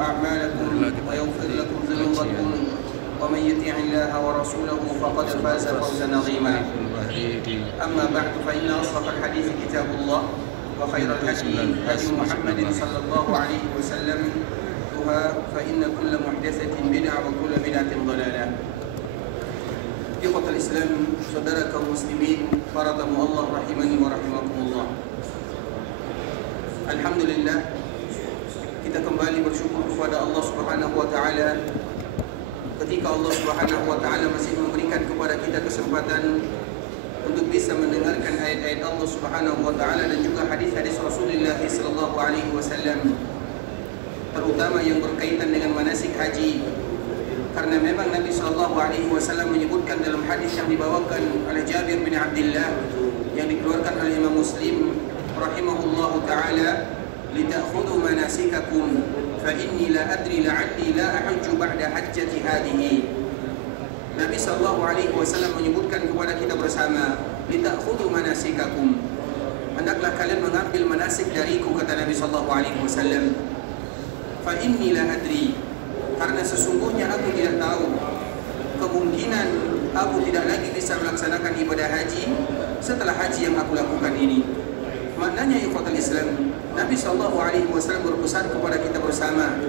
أعمالكم ويغفر لكم ذنوبكم ومن يطع الله ورسوله فقد فاز فوزا عظيما. أما بعد فإن أصدق الحديث كتاب الله وخير الهدي هدي محمد صلى الله عليه وسلم فإن كل محدثة بدعة وكل بدعة ضلالة. Ikhwatul Islam, saudara kaum muslimin, para tamu Allah rahimani wa rahimakumullah. Alhamdulillah, kita kembali bersyukur kepada Allah Subhanahu wa taala ketika Allah Subhanahu wa taala masih memberikan kepada kita kesempatan untuk bisa mendengarkan ayat-ayat Allah Subhanahu wa taala dan juga hadis-hadis Rasulullah sallallahu alaihi wasallam, terutama yang berkaitan dengan manasik haji. Karena memang Nabi sallallahu alaihi wasallam menyebutkan dalam hadis yang dibawakan oleh Jabir bin Abdullah yang dikeluarkan oleh Imam Muslim rahimahullahu taala, "Litakhudhu manasikakum fa inni la adri la'alli la ahujju ba'da hajjati hadhihi." Nabi sallallahu alaihi wasallam menyebutkan kepada kita bersama, "Litakhudhu manasikakum." Hendaklah kalian mengambil manasik dariku, kata Nabi sallallahu alaihi wasallam. "Fa inni la adri." Karena sesungguhnya aku tidak tahu, kemungkinan aku tidak lagi bisa melaksanakan ibadah haji setelah haji yang aku lakukan ini. Maknanya ikhwatul Islam, Nabi SAW berpesan kepada kita bersama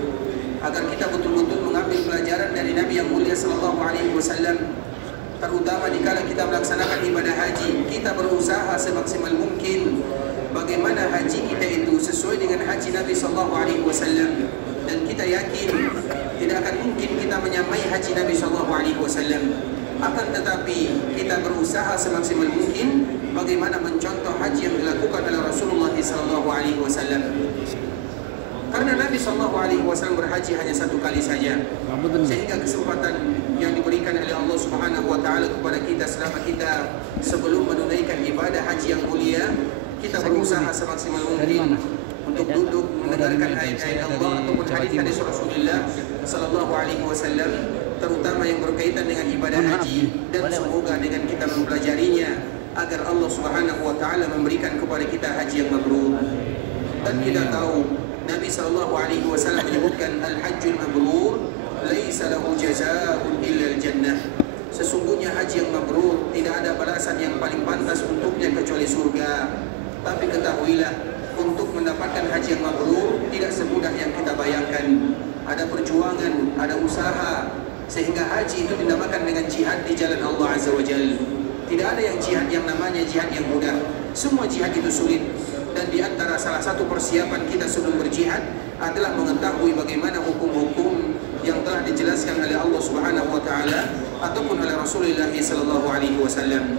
agar kita betul-betul mengambil pelajaran dari Nabi yang mulia SAW, terutama dikala kita melaksanakan ibadah haji. Kita berusaha semaksimal mungkin bagaimana haji kita itu sesuai dengan haji Nabi SAW, dan kita yakin tidak akan mungkin kita menyamai haji Nabi SAW. Akan tetapi kita berusaha semaksimal mungkin bagaimana mencontoh haji yang dilakukan oleh Rasulullah SAW. Karena Nabi SAW berhaji hanya satu kali saja, sehingga kesempatan yang diberikan oleh Allah Subhanahu wa taala kepada kita selama kita sebelum menunaikan ibadah haji yang mulia, kita berusaha semaksimal mungkin untuk duduk mendengarkan ayat-ayat Allah ataupun hadis-hadis Rasulullah sallallahu alaihi wasallam, terutama yang berkaitan dengan ibadah haji, dan semoga dengan kita mempelajarinya agar Allah Subhanahu wa taala memberikan kepada kita haji yang mabrur. Dan kita tahu Nabi sallallahu alaihi wasallam menyebutkan al-hajjul mabrur laisa lahu jazaa'un illa al-jannah. Sesungguhnya haji yang mabrur tidak ada balasan yang paling pantas untuknya kecuali surga. Tapi ketahuilah, untuk mendapatkan haji yang mabrur tidak semudah yang kita bayangkan. Ada perjuangan, ada usaha, sehingga haji itu dinamakan dengan jihad di jalan Allah Azza wa Jalla. Tidak ada yang jihad yang namanya jihad yang mudah. Semua jihad itu sulit. Dan di antara salah satu persiapan kita sebelum berjihad adalah mengetahui bagaimana hukum-hukum yang telah dijelaskan oleh Allah Subhanahu wa taala ataupun oleh Rasulullah sallallahu alaihi wasallam.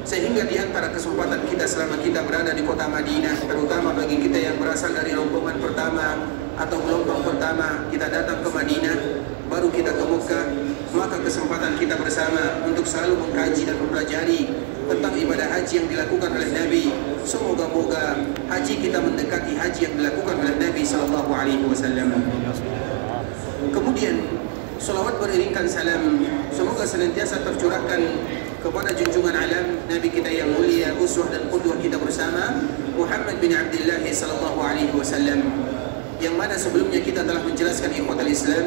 Sehingga di antara kesempatan kita selama kita berada di kota Madinah, terutama bagi kita yang berasal dari rombongan pertama atau gelombang pertama, kita datang ke Madinah, baru kita ke Mekah, maka kesempatan kita bersama untuk selalu mengkaji dan mempelajari tentang ibadah haji yang dilakukan oleh Nabi. Semoga-moga haji kita mendekati haji yang dilakukan oleh Nabi sallallahu alaihi wasallam. Kemudian salawat beriringkan salam semoga senantiasa tercurahkan kepada junjungan alam Nabi kita yang mulia, uswah dan qudwah kita bersama, Muhammad bin Abdullah sallallahu alaihi wasallam, yang mana sebelumnya kita telah menjelaskan ikhwatul Islam,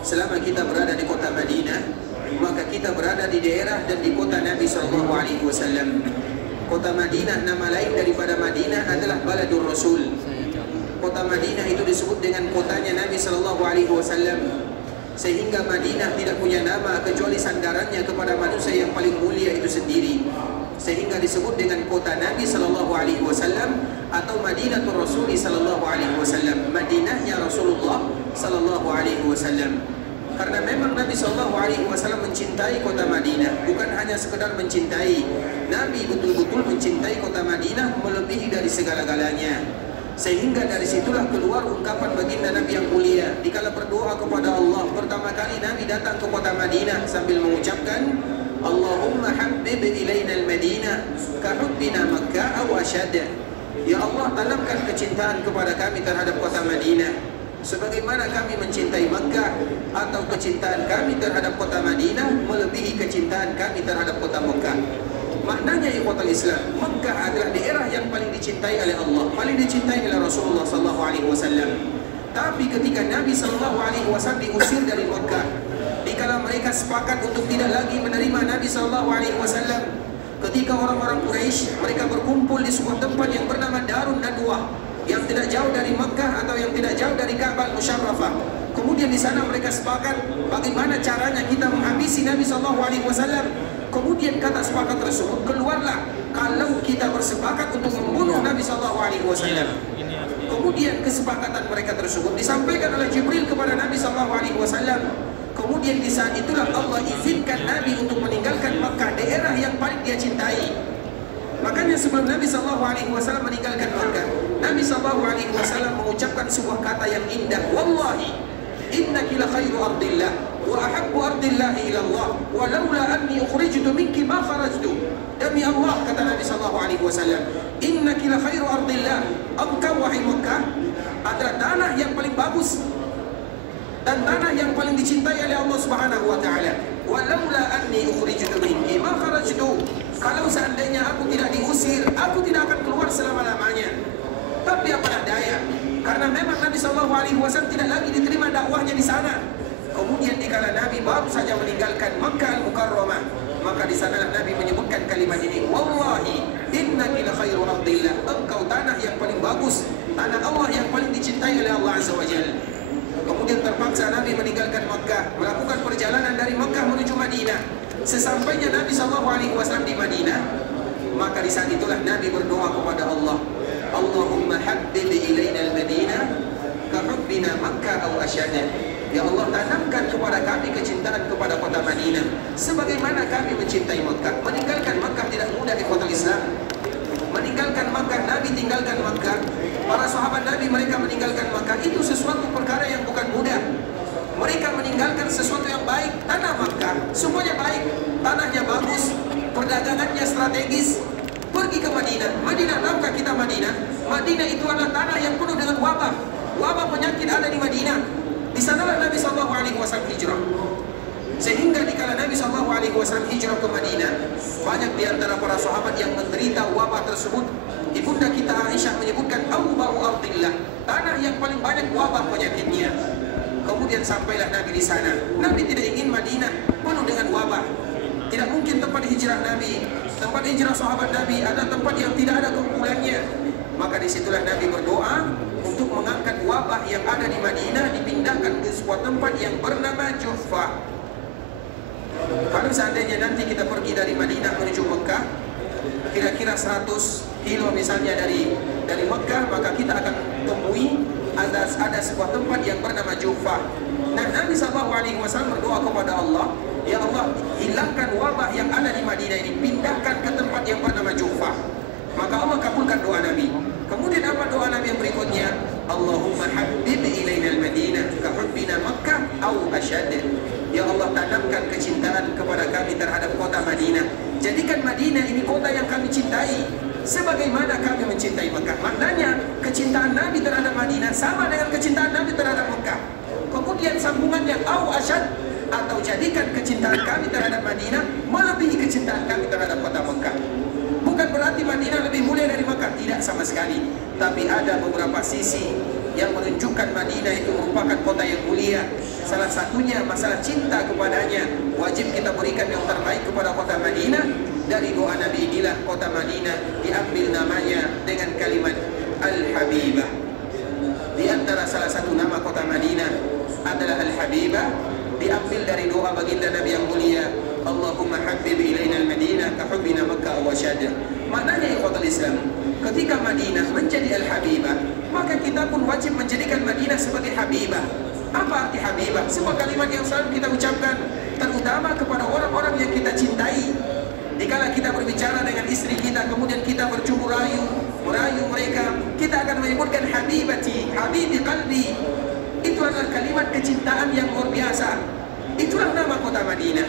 selama kita berada di kota Madinah, maka kita berada di daerah dan di kota Nabi sallallahu alaihi wasallam. Kota Madinah, nama lain daripada Madinah adalah Baladur Rasul. Kota Madinah itu disebut dengan kotanya Nabi sallallahu alaihi wasallam, sehingga Madinah tidak punya nama kecuali sandarannya kepada manusia yang paling mulia itu sendiri, sehingga disebut dengan kota Nabi sallallahu alaihi wasallam atau Madinatul Rasul sallallahu alaihi wasallam, Madinahnya Rasulullah sallallahu alaihi wasallam. Karena memang Nabi sallallahu alaihi wasallam mencintai kota Madinah, bukan hanya sekedar mencintai, Nabi betul-betul mencintai kota Madinah melebihi dari segala-galanya. Sehingga dari situlah keluar ungkapan baginda Nabi yang mulia dikala berdoa kepada Allah. Pertama kali Nabi datang ke kota Madinah sambil mengucapkan, Allahumma habbib ilaina al-Madinah ka hubbina Makkah aw ashad. Ya Allah, tanamkan kecintaan kepada kami terhadap kota Madinah sebagaimana kami mencintai Makkah, atau kecintaan kami terhadap kota Madinah melebihi kecintaan kami terhadap kota Makkah. Maknanya ikhwatul Islam, Makkah adalah daerah yang paling dicintai oleh Allah, paling dicintai oleh Rasulullah sallallahu alaihi wasallam. Tapi ketika Nabi SAW diusir dari Mekah, dikala mereka sepakat untuk tidak lagi menerima Nabi SAW, ketika orang-orang Quraisy mereka berkumpul di sebuah tempat yang bernama Darun Nadwah, yang tidak jauh dari Mekah atau yang tidak jauh dari Ka'bah Musyarrafah. Kemudian di sana mereka sepakat bagaimana caranya kita menghabisi Nabi SAW. Kemudian kata sepakat tersebut keluarlah, kalau kita bersepakat untuk membunuh Nabi SAW. Kemudian kesepakatan mereka tersebut disampaikan oleh Jibril kepada Nabi SAW. Kemudian di saat itulah Allah izinkan Nabi untuk meninggalkan Makkah, daerah yang paling dia cintai. Makanya sebelum Nabi SAW meninggalkan Makkah, Nabi SAW mengucapkan sebuah kata yang indah. Wallahi innaki la khairu ardillah wa ahabbu ardillahi ila Allah wa laula anni ukhrijtu minki ma kharajtu. Demi Allah, kata Nabi SAW, innaki la khairu ardillah, engkau wahai Makkah adalah tanah yang paling bagus dan tanah yang paling dicintai oleh Allah Subhanahu wa taala. Wa laula anni ukhrijtu minki ma kharajtu. Kalau seandainya aku tidak diusir, aku tidak akan keluar selama-lamanya. Tapi apa daya, karena memang Nabi SAW tidak lagi diterima dakwahnya di sana. Kemudian dikala Nabi baru saja meninggalkan Makkah Al-Mukarramah, maka di sana Nabi menyebutkan kalimat ini, wallahi innaki la khairu ardillah, engkau tanah yang paling bagus, tanah Allah yang paling dicintai oleh Allah Azza wa Jalla. Kemudian terpaksa Nabi meninggalkan Makkah, melakukan perjalanan dari Makkah menuju Madinah. Sesampainya Nabi SAW di Madinah, maka di saat itulah Nabi berdoa kepada Allah, Allahumma habbib ilaina al-Madinah ka hubbina Makkah aw asyadda. Ya Allah, tanamkan kepada kami kecintaan kepada kota Madinah sebagaimana kami mencintai Makkah. Meninggalkan Makkah tidak mudah, ikhwatul Islam. Meninggalkan Makkah, Nabi tinggalkan Makkah, para sahabat Nabi mereka meninggalkan Makkah, itu sesuatu perkara yang bukan mudah. Mereka meninggalkan sesuatu yang baik, tanah Makkah semuanya baik, tanahnya bagus, perdagangannya strategis. Pergi ke Madinah. Madinah, tahukah kita Madinah? Madinah itu adalah tanah yang penuh dengan wabah. Wabah penyakit ada di Madinah. Di sanalah Nabi SAW hijrah. Sehingga dikala Nabi SAW hijrah ke Madinah, banyak di antara para sahabat yang menderita wabah tersebut. Ibunda kita Aisyah menyebutkan awba'u ardillah, tanah yang paling banyak wabah penyakitnya. Kemudian sampailah Nabi di sana. Nabi tidak ingin Madinah penuh dengan wabah. Tidak mungkin tempat hijrah Nabi, tempat hijrah sahabat Nabi ada tempat yang tidak ada keunggulannya. Maka disitulah Nabi berdoa untuk mengangkat wabah yang ada di Madinah, dipindahkan ke sebuah tempat yang bernama Juhfah. Kalau seandainya nanti kita pergi dari Madinah menuju Mekah, kira-kira 100 kilo misalnya dari Mekah, maka kita akan temui ada sebuah tempat yang bernama Juhfah. Nah, Nabi SAW berdoa kepada Allah, ya Allah, hilangkan wabah yang ada di Madinah ini, pindahkan ke tempat yang bernama Juhfah. Maka Allah kabulkan doa Nabi. Kemudian apa doa Nabi yang berikutnya? Allahumma habbib ilaina al-Madinah ka hubbina Makkah aw asyad. Ya Allah, tanamkan kecintaan kepada kami terhadap kota Madinah. Jadikan Madinah ini kota yang kami cintai sebagaimana kami mencintai Mekah. Maknanya kecintaan Nabi terhadap Madinah sama dengan kecintaan Nabi terhadap Mekah. Kemudian sambungannya au asyad, atau jadikan kecintaan kami terhadap Madinah melebihi kecintaan kami terhadap kota Mekah. Bukan berarti Madinah lebih mulia dari Mekah, tidak sama sekali. Tapi ada beberapa sisi yang menunjukkan Madinah itu merupakan kota yang mulia. Salah satunya masalah cinta kepadanya. Wajib kita berikan yang terbaik kepada kota Madinah. Dari doa Nabi inilah kota Madinah diambil namanya dengan kalimat Al-Habibah. Di antara salah satu nama kota Madinah adalah Al-Habibah, diambil dari doa baginda Nabi yang mulia, Allahumma habbib ilaina al-Madinah ka hubbina Makkah wa asyad. Maknanya ikhwatul Islam, ketika Madinah menjadi Al-Habibah, maka kita pun wajib menjadikan Madinah sebagai Habibah. Apa arti Habibah? Sebuah kalimat yang selalu kita ucapkan, terutama kepada orang-orang yang kita cintai. Dikala kita berbicara dengan istri kita, kemudian kita bercumbu merayu mereka, kita akan menyebutkan Habibati, Habibi qalbi. Itu adalah kalimat kecintaan yang luar biasa. Itulah nama kota Madinah.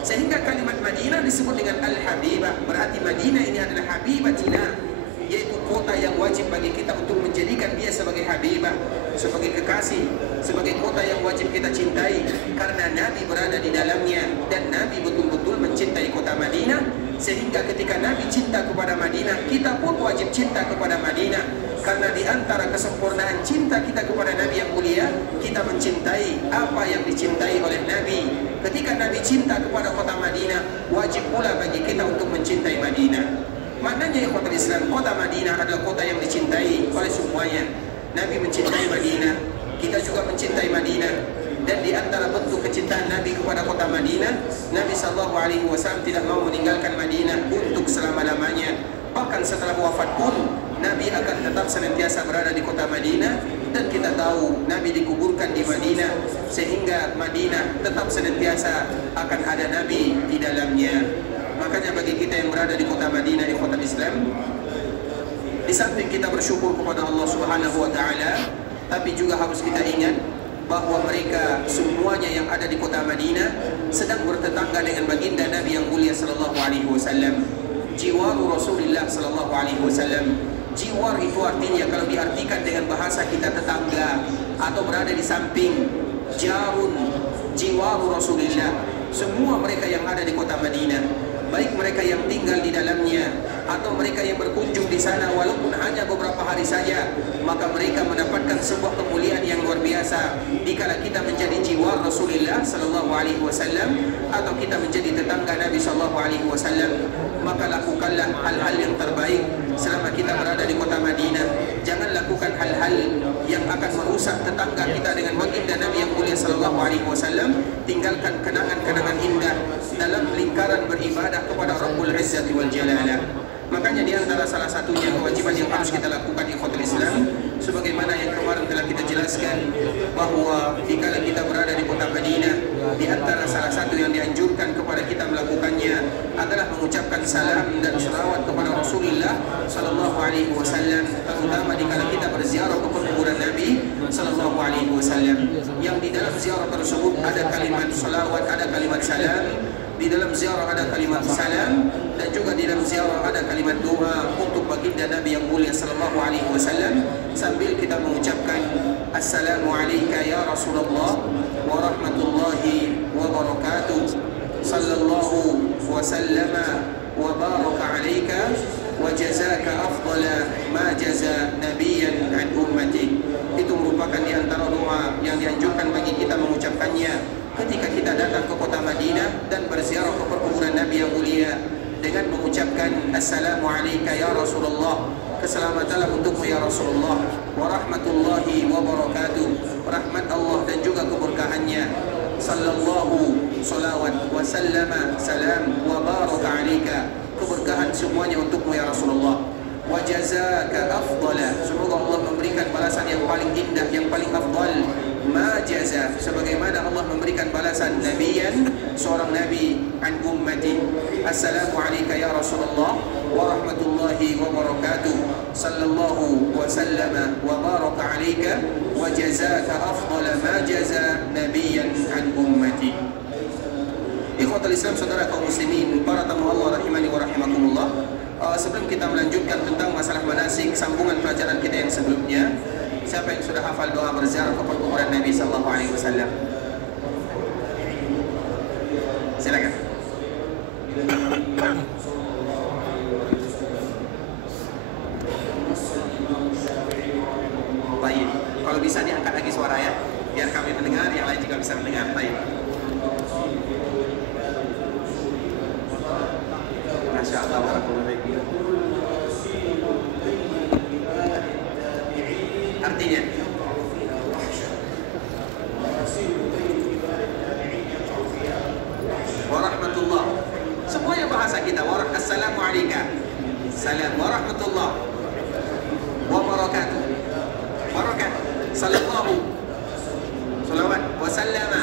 Sehingga kalimat Madinah disebut dengan Al-Habibah. Berarti Madinah ini adalah Habibatina, yaitu kota yang wajib bagi kita untuk menjadikan dia sebagai Habibah, sebagai kekasih, sebagai kota yang wajib kita cintai. Karena Nabi berada di dalamnya dan Nabi betul-betul mencintai kota Madinah. Sehingga ketika Nabi cinta kepada Madinah, kita pun wajib cinta kepada Madinah. Karena di antara kesempurnaan cinta kita kepada Nabi yang mulia, kita mencintai apa yang dicintai oleh Nabi. Ketika Nabi cinta kepada kota Madinah, wajib pula bagi kita untuk mencintai Madinah. Maknanya ikhwatul Islam, kota Madinah adalah kota yang dicintai oleh semuanya. Nabi mencintai Madinah, kita juga mencintai Madinah. Dan di antara bentuk kecintaan Nabi kepada kota Madinah, Nabi SAW tidak mau meninggalkan Madinah untuk selama-lamanya. Bahkan setelah wafat pun Nabi akan tetap senantiasa berada di kota Madinah. Dan kita tahu Nabi dikuburkan di Madinah, sehingga Madinah tetap senantiasa akan ada Nabi di dalamnya. Makanya bagi kita yang berada di kota Madinah, ikhwatul Islam, di samping kita bersyukur kepada Allah Subhanahu wa taala, tapi juga harus kita ingat bahwa mereka semuanya yang ada di kota Madinah sedang bertetangga dengan baginda Nabi yang mulia sallallahu alaihi wasallam. Jiwaru Rasulullah sallallahu alaihi wasallam. Jiwar itu artinya kalau diartikan dengan bahasa kita tetangga atau berada di samping. Jarun, jiwaru Rasulullah. Semua mereka yang ada di kota Madinah, baik mereka yang tinggal di dalamnya atau mereka yang berkunjung di sana walaupun hanya beberapa hari saja, maka mereka mendapatkan sebuah kemuliaan yang luar biasa. Dikala kita menjadi jiwar Rasulullah sallallahu alaihi wasallam atau kita menjadi tetangga Nabi sallallahu alaihi wasallam, maka lakukanlah hal-hal yang terbaik selama kita berada di kota Madinah. Jangan lakukan hal-hal yang akan merusak tetangga kita dengan baginda Nabi yang mulia sallallahu alaihi wasallam. Tinggalkan kenangan-kenangan indah dalam lingkaran beribadah kepada Rabbul Izzati wal Jalalah. Makanya di antara salah satunya kewajiban yang harus kita lakukan ikhwatul Islam, sebagaimana yang kemarin telah kita jelaskan, bahwa dikala kita berada di kota Madinah, di antara salah satu yang dianjurkan kepada kita melakukannya adalah mengucapkan salam dan salawat kepada Rasulullah sallallahu alaihi wasallam, terutama dikala kita berziarah ke kuburan Nabi sallallahu alaihi wasallam, yang di dalam ziarah tersebut ada kalimat salawat, ada kalimat salam. Di dalam ziarah ada kalimat salam, dan juga di dalam ziarah ada kalimat doa untuk baginda Nabi yang mulia sallallahu alaihi wasallam, sambil kita mengucapkan assalamu alayka ya Rasulullah wa rahmatullahi wa barakatuh, sallallahu wa sallama wa baraka alayka wa jazaka afdala ma jaza nabiyan an ummati. Itu merupakan di antara doa yang dianjurkan bagi kita mengucapkannya ketika kita datang ke kota Madinah dan berziarah ke perkuburan Nabi yang mulia, dengan mengucapkan assalamu alayka ya Rasulullah, keselamatanlah untukmu ya Rasulullah, wa rahmatullahi wa barakatuh, rahmat Allah dan juga keberkahannya, sallallahu salawat wa sallama salam wa baraka alayka, keberkahan semuanya untukmu ya Rasulullah, wa jazaka afdala, semoga Allah memberikan balasan yang paling indah, yang paling afdal, ma jaza, sebagaimana Allah memberikan balasan nabiyan, seorang nabi, an ummati. Assalamu alayka ya Rasulullah wa rahmatullahi wa barakatuh, sallallahu wa sallama wa baraka alayka wa jazaka afdala ma jaza nabiyan an ummati. Ikhwatul Islam, saudara kaum muslimin, para tamu Allah rahimani wa rahimakumullah. Sebelum kita melanjutkan tentang masalah manasik, sambungan pelajaran kita yang sebelumnya, siapa yang sudah hafal doa berziarah ke perkuburan Nabi sallallahu alaihi wasallam? Silakan. Baik, kalau bisa diangkat lagi suara ya, biar kami mendengar, yang lain juga bisa mendengar. Baik. Masya Allah, barakallahu fiik. Artinya warahmatullah, semuanya bahasa kita. Assalamu alayka, salam, warahmatullah wa barakatuh, barakat, sallallahu salawat wa sallama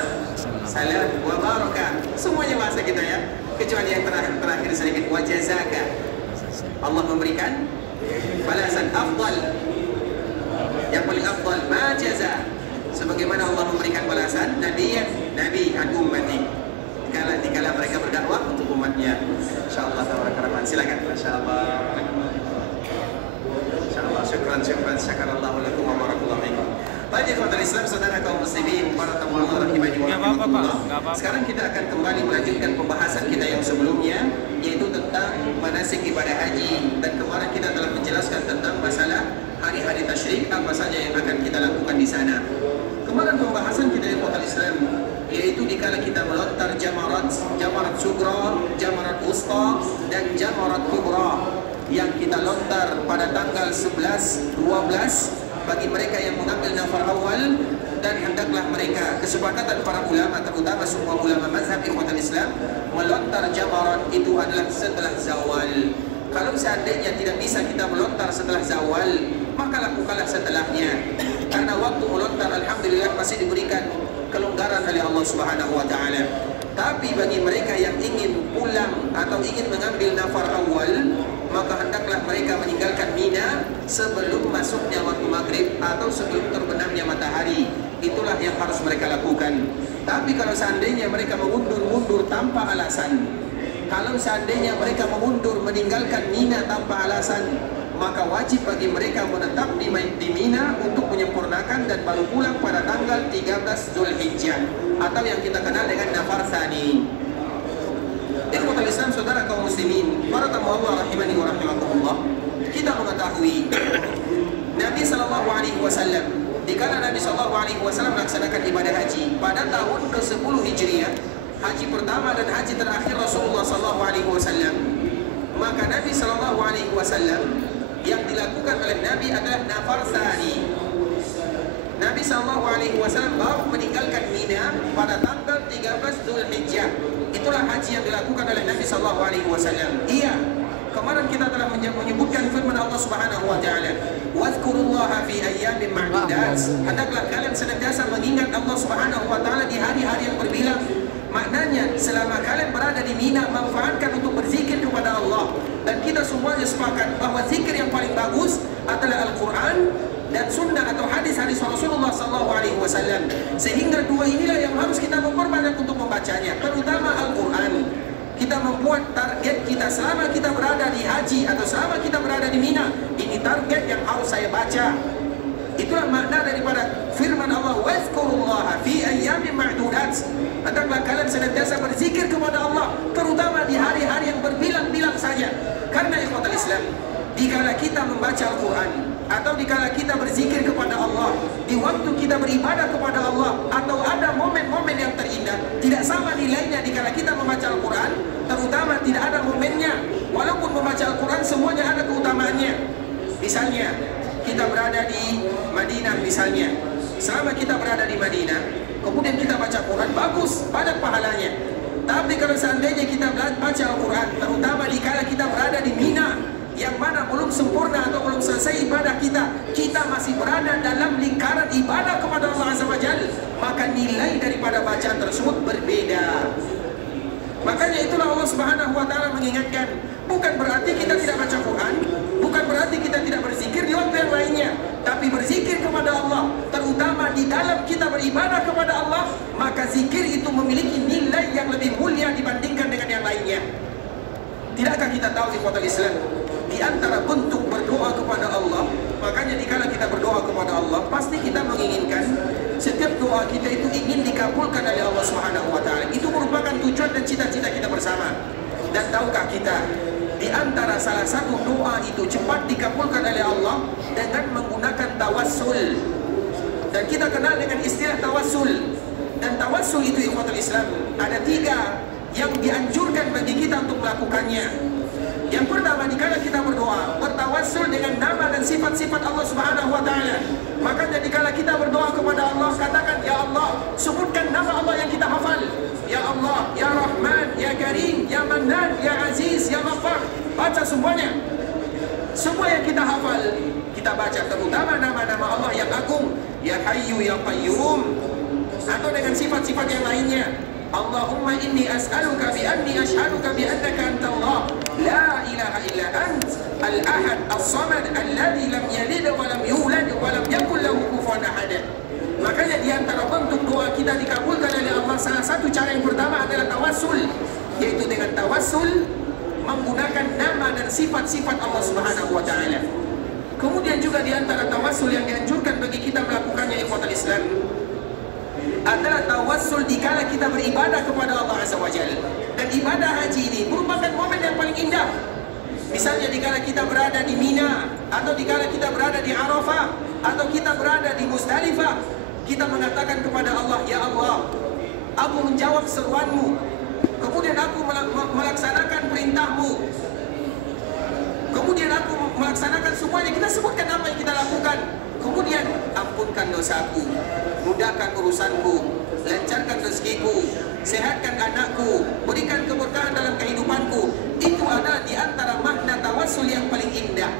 salam wa barakah, semuanya bahasa kita ya, kecuali yang terakhir sedikit, wa jazaka, Allah memberikan balasan afdal, yang paling afdal, ma jaza, sebagaimana Allah memberikan balasan nabi an ummati, dikala mereka berdakwah untuk umatnya. Insyaallah tabarakallah. Silakan. Masyaallah. Insyaallah, syukran syakarallahu lakum wa barakallahu fiikum. Baik, ikhwatul Islam, saudara kaum muslimin, para tamu Allah rahimani wa rahimakumullah. Sekarang kita akan kembali melanjutkan pembahasan kita yang sebelumnya, yaitu tentang manasik ibadah haji. Dan kemarin kita telah menjelaskan tentang masalah hari hari tasyrik, apa saja yang akan kita lakukan di sana. Kemarin pembahasan kita di kota Islam, yaitu dikala kita melontar jamarat sugra, jamarat usta, dan jamarat kubra, yang kita lontar pada tanggal 11, 12 bagi mereka yang mengambil nafar awal. Dan hendaklah mereka, kesepakatan para ulama, terutama semua ulama mazhab ikhwatul Islam, melontar jamarat itu adalah setelah zawal. Kalau seandainya tidak bisa kita melontar setelah zawal, maka lakukanlah setelahnya. Karena waktu melontar alhamdulillah masih diberikan kelonggaran oleh Allah Subhanahu wa taala. Tapi bagi mereka yang ingin pulang atau ingin mengambil nafar awal, maka hendaklah mereka meninggalkan Mina sebelum masuknya waktu maghrib atau sebelum terbenamnya matahari. Itulah yang harus mereka lakukan. Tapi kalau seandainya mereka mengundur-mundur tanpa alasan, kalau seandainya mereka mengundur meninggalkan Mina tanpa alasan, maka wajib bagi mereka menetap di Mina untuk menyempurnakan dan baru pulang pada tanggal 13 Zulhijjah atau yang kita kenal dengan nafar tsani. Ikhwatul Islam, saudara kaum muslimin, para tamu Allah rahimani wa rahimakumullah, kita mengetahui Nabi sallallahu alaihi wasallam dikala Nabi sallallahu alaihi wasallam melaksanakan ibadah haji pada tahun ke-10 Hijriah, haji pertama dan haji terakhir Rasulullah sallallahu alaihi wasallam, maka Nabi sallallahu alaihi wasallam yang dilakukan oleh Nabi adalah nafar tsani. Nabi sallallahu alaihi wasallam baru meninggalkan Mina pada tanggal 13 Zulhijjah. Itulah haji yang dilakukan oleh Nabi sallallahu alaihi wasallam. Iya, kemarin kita telah menyebutkan firman Allah Subhanahu wa taala, "Wadhkurullaha fi ayyamin ma'dudat." Hendaklah kalian senantiasa mengingat Allah Subhanahu wa taala di hari-hari yang berbilang. Maknanya selama kalian berada di Mina, manfaatkan untuk berzikir kepada Allah. Dan kita semuanya sepakat bahwa zikir yang paling bagus adalah Al-Quran dan sunnah atau hadis-hadis Rasulullah SAW. Sehingga dua inilah yang harus kita mengorbankan untuk membacanya, terutama Al-Quran. Kita membuat target kita selama kita berada di haji atau selama kita berada di Mina, ini target yang harus saya baca. Itulah makna daripada firman Allah, "Wadhkurullaha fi ayyamin ma'dudat." Hendaklah kalian senantiasa berzikir kepada Allah, terutama di hari-hari yang berbilang-bilang saja. Karena ikhwatul Islam, dikala kita membaca Al-Quran atau dikala kita berzikir kepada Allah, di waktu kita beribadah kepada Allah, atau ada momen-momen yang terindah, tidak sama nilainya dikala kita membaca Al-Quran, terutama tidak ada momennya. Walaupun membaca Al-Quran semuanya ada keutamaannya. Misalnya kita berada di Madinah misalnya, selama kita berada di Madinah kemudian kita baca Quran, bagus, banyak pahalanya. Tapi kalau seandainya kita baca Al-Quran, terutama dikala kita berada di Mina, yang mana belum sempurna atau belum selesai ibadah kita, kita masih berada dalam lingkaran ibadah kepada Allah Azza wa Jalla, maka nilai daripada bacaan tersebut berbeda. Makanya itulah Allah Subhanahu wa taala mengingatkan, bukan berarti kita tidak baca Quran, bukan berarti kita tidak berzikir di waktu yang lainnya, tapi berzikir kepada Allah, terutama di dalam kita beribadah kepada Allah, maka zikir itu memiliki nilai yang lebih mulia dibandingkan dengan yang lainnya. Tidakkah kita tahu ikhwatul Islam, di antara bentuk berdoa kepada Allah, makanya dikala kita berdoa kepada Allah, pasti kita menginginkan setiap doa kita itu ingin dikabulkan oleh Allah Subhanahu wa taala. Itu merupakan tujuan dan cita-cita kita bersama. Dan tahukah kita, di antara salah satu doa itu cepat dikabulkan oleh Allah dengan menggunakan tawassul. Dan kita kenal dengan istilah tawassul. Dan tawassul itu ikhwatul Islam, ada 3 yang dianjurkan bagi kita untuk melakukannya. Yang pertama, dikala kita berdoa, bertawassul dengan nama dan sifat-sifat Allah Subhanahu wa taala. Makanya dikala kita berdoa kepada Allah, katakan, "Ya Allah," sebutkan nama Allah yang kita hafal. Ya Allah, Ya Rahman, Ya Karim, Ya Mannan, Ya Aziz, Ya Ghaffar. Baca semuanya. Semua yang kita hafal, kita baca, terutama nama-nama Allah yang agung, Ya Hayyu, Ya Qayyum, atau dengan sifat-sifat yang lainnya. Allahumma inni as'aluka bi anni ashhaduka bi annaka antallah la ilaha illa ant al-ahad as-samad alladhi lam yalid wa lam yulad wa lam yakul lahu kufuwan ahad. Makanya di antara bentuk doa kita dikabulkan oleh Allah, salah satu cara yang pertama adalah tawassul, yaitu dengan tawassul menggunakan nama dan sifat-sifat Allah Subhanahu wa taala. Kemudian juga di antara tawassul yang dianjurkan bagi kita melakukannya ikhwatul Islam adalah tawassul dikala kita beribadah kepada Allah Azza wa Jalla. Dan ibadah haji ini merupakan momen yang paling indah. Misalnya dikala kita berada di Mina, atau dikala kita berada di Arafah, atau kita berada di Muzdalifah, kita mengatakan kepada Allah, ya Allah, aku menjawab seruanmu, kemudian aku melaksanakan perintahmu, kemudian aku melaksanakan semuanya. Kita sebutkan apa yang kita lakukan, kemudian ampunkan dosaku, mudahkan urusanku, lancarkan rezekiku, sehatkan anakku, berikan keberkahan dalam kehidupanku. Itu adalah di antara makna tawassul yang paling indah.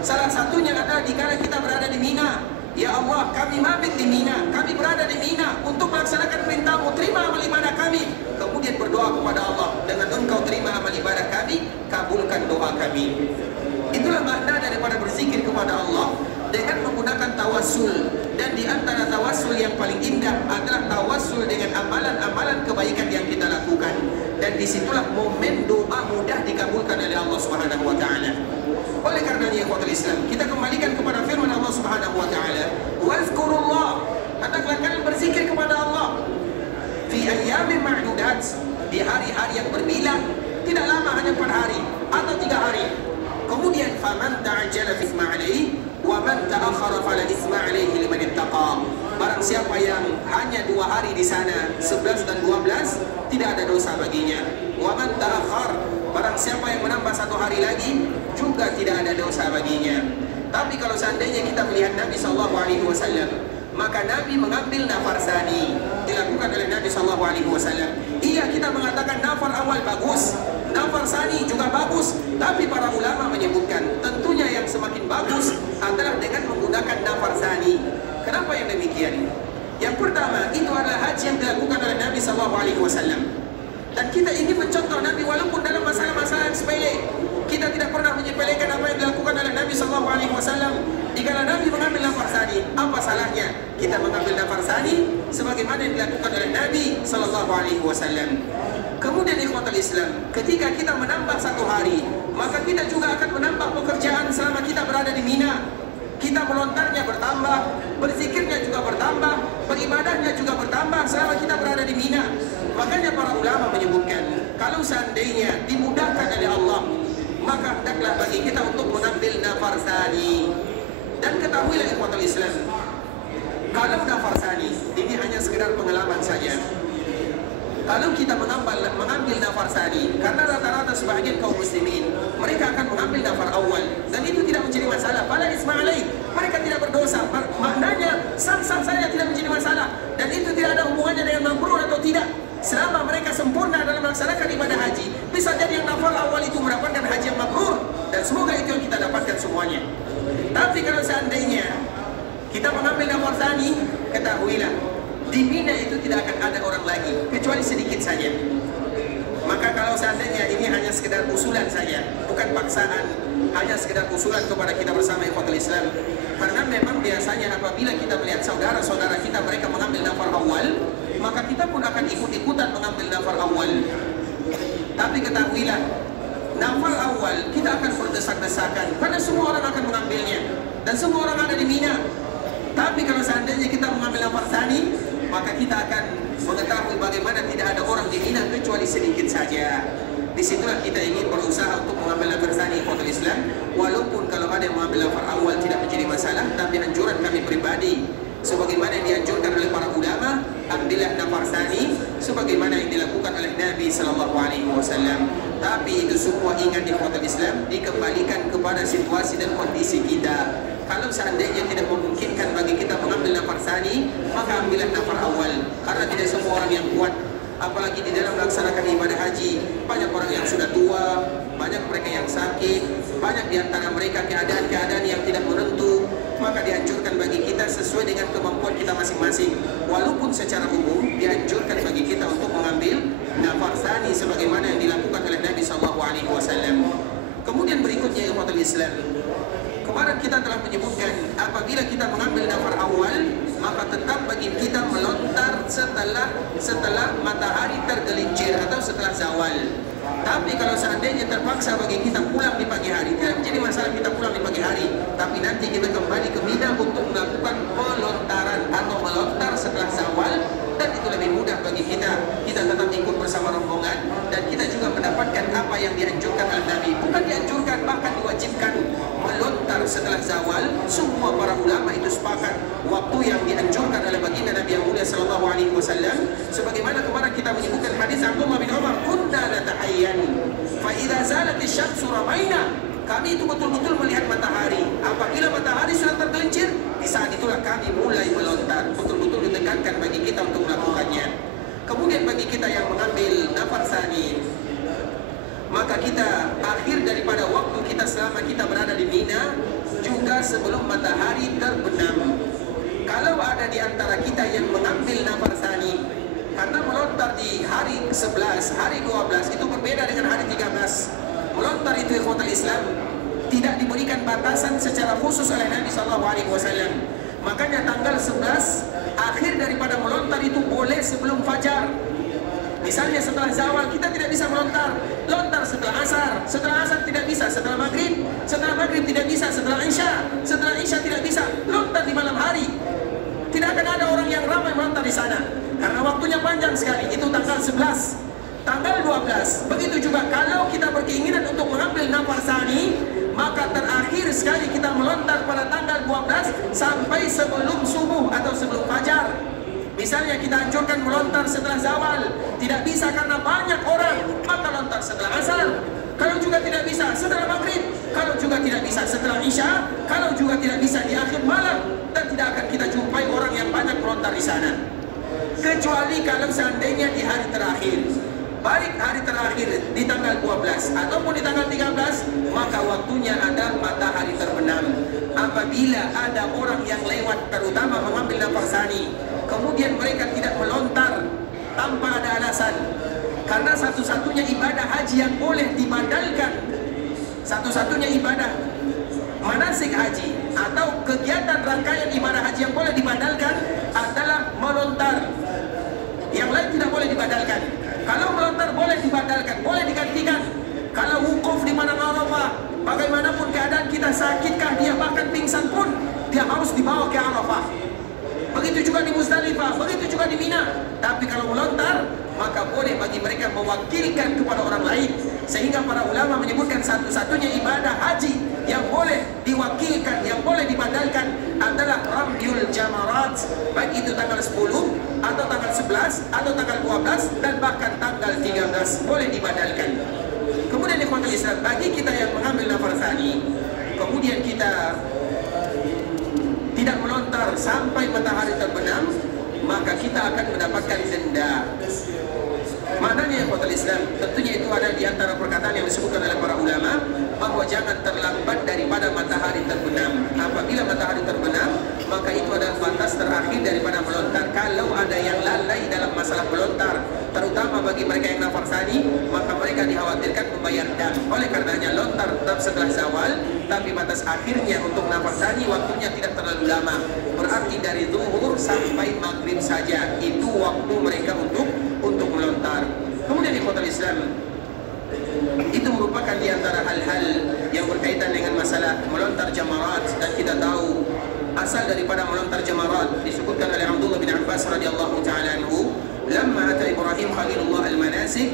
Salah satunya adalah dikala kita berada di Mina. Ya Allah, kami mabit di Mina, kami berada di Mina untuk melaksanakan perintahmu, terima amal ibadah kami. Kemudian berdoa kepada Allah, dengan engkau terima amal ibadah kami, kabulkan doa kami. Itulah makna daripada berzikir kepada Allah dengan menggunakan tawassul. Dan di antara tawassul yang paling indah adalah tawassul dengan amalan-amalan kebaikan yang kita lakukan. Dan disitulah momen doa mudah dikabulkan oleh Allah Subhanahu wa Ta'ala. Oleh karenanya, ikhwatul Islam, kita kembalikan kepada firman Allah Subhanahu wa Ta'ala, wazkurullah, katakanlah kalian berzikir kepada Allah fi ayyamin ma'dudat, di hari-hari yang berbilang, tidak lama, hanya 4 hari atau 3 hari. Kemudian faman ta'ajjala fi isma alaihi wa man ta'akhkhara fala isma alaihi liman ittaqa. Barang siapa yang hanya 2 hari di sana, 11 dan 12, tidak ada dosa baginya. Wa man ta'akhkhar, barang siapa yang menambah 1 hari lagi, juga tidak ada dosa baginya. Tapi kalau seandainya kita melihat Nabi SAW, maka Nabi mengambil nafar sani, dilakukan oleh Nabi SAW. Iya, kita mengatakan nafar awal bagus, nafar sani juga bagus, tapi para ulama menyebutkan tentunya yang semakin bagus adalah dengan menggunakan nafar sani. Kenapa yang demikian? Yang pertama, itu adalah haji yang dilakukan oleh Nabi SAW. Dan kita ingin mencontoh Nabi walaupun dalam masalah-masalah yang sepele. Kita tidak pernah menyepelekan apa yang dilakukan oleh Nabi SAW. Jika Nabi mengambil nafar sani, apa salahnya kita mengambil nafar sani sebagaimana yang dilakukan oleh Nabi SAW? Kemudian ikhwatul Islam, ketika kita menambah 1 hari, maka kita juga akan menambah pekerjaan selama kita berada di Mina. Kita melontarnya bertambah, berzikirnya juga bertambah, beribadahnya juga bertambah selama kita berada di Mina. Makanya para ulama menyebutkan, kalau seandainya dimudahkan oleh Allah, maka hendaklah bagi kita untuk mengambil nafar sani. Dan ketahuilah ikhwatul Islam, kalau nafar sani ini hanya sekedar pengalaman saja. Kalau kita mengambil nafar sani, karena rata-rata sebahagian kaum muslimin, mereka akan mengambil nafar awal, dan itu tidak menjadi masalah. Fala isma alaih, mereka tidak berdosa. Maknanya sah-sah saja, tidak menjadi masalah. Dan itu tidak ada hubungannya dengan mabrur atau tidak. Selama mereka sempurna dalam melaksanakan ibadah haji, bisa jadi yang nafar awal itu mendapatkan haji yang mabrur. Dan semoga itu yang kita dapatkan semuanya. Tapi kalau seandainya kita mengambil nafar sani, ketahuilah, di Mina itu tidak akan ada orang lagi, kecuali sedikit saja. Maka kalau seandainya ini hanya sekedar usulan saja, bukan paksaan, hanya sekedar usulan kepada kita bersama ikhwatul Islam. Karena memang biasanya apabila kita melihat saudara-saudara kita mereka mengambil nafar awal, maka kita pun akan ikut-ikutan mengambil nafar awal. Tapi ketahuilah, nafar awal kita akan berdesak-desakan, karena semua orang akan mengambilnya, dan semua orang ada di Mina. Tapi kalau seandainya kita mengambil nafar sani, maka kita akan mengetahui bagaimana tidak ada orang di Mina kecuali sedikit saja. Disitulah kita ingin berusaha untuk mengambil nafar sani ikhwatul Islam. Walaupun kalau ada yang mengambil nafar awal tidak menjadi masalah, tapi anjuran kami pribadi, sebagaimana yang dianjurkan oleh para ulama, ambillah nafar sani sebagaimana yang dilakukan oleh Nabi SAW. Tapi itu semua, ingat ikhwatul Islam, dikembalikan kepada situasi dan kondisi kita. Kalau seandainya tidak memungkinkan bagi kita mengambil nafar sani, maka ambillah nafar awal. Karena tidak semua orang yang kuat, apalagi di dalam melaksanakan ibadah haji. Banyak orang yang sudah tua, banyak mereka yang sakit, banyak di antara mereka keadaan-keadaan yang tidak menentu. Maka dianjurkan bagi kita sesuai dengan kemampuan kita masing-masing. Walaupun secara umum dianjurkan bagi kita untuk mengambil nafar sani sebagaimana yang dilakukan oleh Nabi SAW. Kemudian berikutnya ikhwatul Islam, kemarin kita telah menyebutkan apabila kita mengambil nafar awal, maka tetap bagi kita melontar setelah matahari tergelincir atau setelah zawal. Tapi kalau seandainya terpaksa bagi kita pulang di pagi hari, tidak menjadi masalah kita pulang di pagi hari, tapi nanti kita kembali ke Mina untuk melakukan pelontaran atau melontar setelah zawal, dan itu lebih mudah bagi kita. Kita tetap ikut bersama rombongan, dan kita juga mendapatkan apa yang dianjurkan oleh Nabi. Bukan dianjurkan, bahkan diwajibkan melontar setelah Zawal, semua para ulama itu sepakat waktu yang dianjurkan oleh baginda Nabi yang mulia sallallahu alaihi wasallam, sebagaimana kemarin kita menyebutkan hadis Abdullah bin Umar, kunna natahayyan fa idza zalat asy-syamsu ramaina, kami itu betul-betul melihat matahari. Apabila matahari sudah tergelincir, di saat itulah kami mulai melontar. Betul-betul ditekankan bagi kita untuk melakukannya. Kemudian bagi kita yang mengambil nafas tsani, maka kita akhir daripada waktu kita selama kita berada di Mina juga sebelum matahari terbenam. Kalau ada di antara kita yang mengambil nafas tsani karena melontar di hari ke-11, hari 12 itu berbeda dengan hari 13. Melontar itu ikhwatul Islam tidak diberikan batasan secara khusus oleh Nabi SAW. Makanya tanggal 11 akhir daripada melontar itu boleh sebelum fajar. Misalnya setelah zawal kita tidak bisa melontar, lontar setelah asar. Setelah asar tidak bisa, setelah maghrib. Setelah maghrib tidak bisa, setelah isya. Setelah isya tidak bisa, lontar di malam hari. Tidak akan ada orang yang ramai melontar di sana karena waktunya panjang sekali. Itu tanggal 11. Tanggal 12, begitu juga kalau kita berkeinginan untuk mengambil nafas tsani, maka terakhir sekali kita melontar pada tanggal 12 sampai sebelum subuh atau sebelum fajar. Misalnya kita anjurkan melontar setelah zawal, tidak bisa karena banyak orang, maka lontar setelah asar. Kalau juga tidak bisa setelah maghrib, kalau juga tidak bisa setelah isya, kalau juga tidak bisa di akhir malam, dan tidak akan kita jumpai orang yang banyak melontar di sana. Kecuali kalau seandainya di hari terakhir, baik hari terakhir di tanggal 12 ataupun di tanggal 13, maka waktunya ada matahari terbenam. Apabila ada orang yang lewat terutama mengambil nafas tsani, kemudian mereka tidak melontar tanpa ada alasan, karena satu-satunya ibadah haji yang boleh dibadalkan, satu-satunya ibadah manasik haji atau kegiatan rangkaian ibadah haji yang boleh dibadalkan adalah melontar. Yang lain tidak boleh dibadalkan. Kalau melontar boleh dibadalkan, boleh digantikan. Kalau wukuf di padang Arafah, bagaimanapun keadaan kita, sakitkah dia bahkan pingsan pun, dia harus dibawa ke Arafah. Begitu juga di Muzdalifah, begitu juga di Mina. Tapi kalau melontar, maka boleh bagi mereka mewakilkan kepada orang lain. Sehingga para ulama menyebutkan satu-satunya ibadah haji yang boleh diwakilkan, yang boleh dibadalkan adalah ramyul jamarat, baik itu tanggal 10 atau tanggal 11 atau tanggal 12 dan bahkan tanggal 13 boleh dibadalkan. Kemudian ikhwatul Islam, bagi kita yang mengambil nafas tsani, kemudian kita tidak melontar sampai matahari terbenam, maka kita akan mendapatkan denda. Maknanya ikhwatul Islam, tentunya itu ada di antara perkataan yang disebutkan oleh para ulama, bahwa jangan terlambat daripada matahari terbenam. Apabila matahari terbenam, maka itu adalah batas terakhir daripada melontar. Kalau ada yang lalai dalam masalah melontar, terutama bagi mereka yang nafas tsani, maka mereka dikhawatirkan membayar dam. Oleh karenanya lontar tetap setelah zawal, tapi batas akhirnya untuk nafas tsani waktunya tidak terlalu lama. Berarti dari zuhur sampai maghrib saja, itu waktu mereka untuk melontar. Kemudian ikhwatul Islam, itu merupakan di antara hal-hal yang berkaitan dengan masalah melontar jamarat. Dan kita tahu asal daripada melontar jamarat disebutkan oleh Abdullah bin Abbas radhiyallahu ta'ala anhu, lamma ata Ibrahim khalilullah al-manasik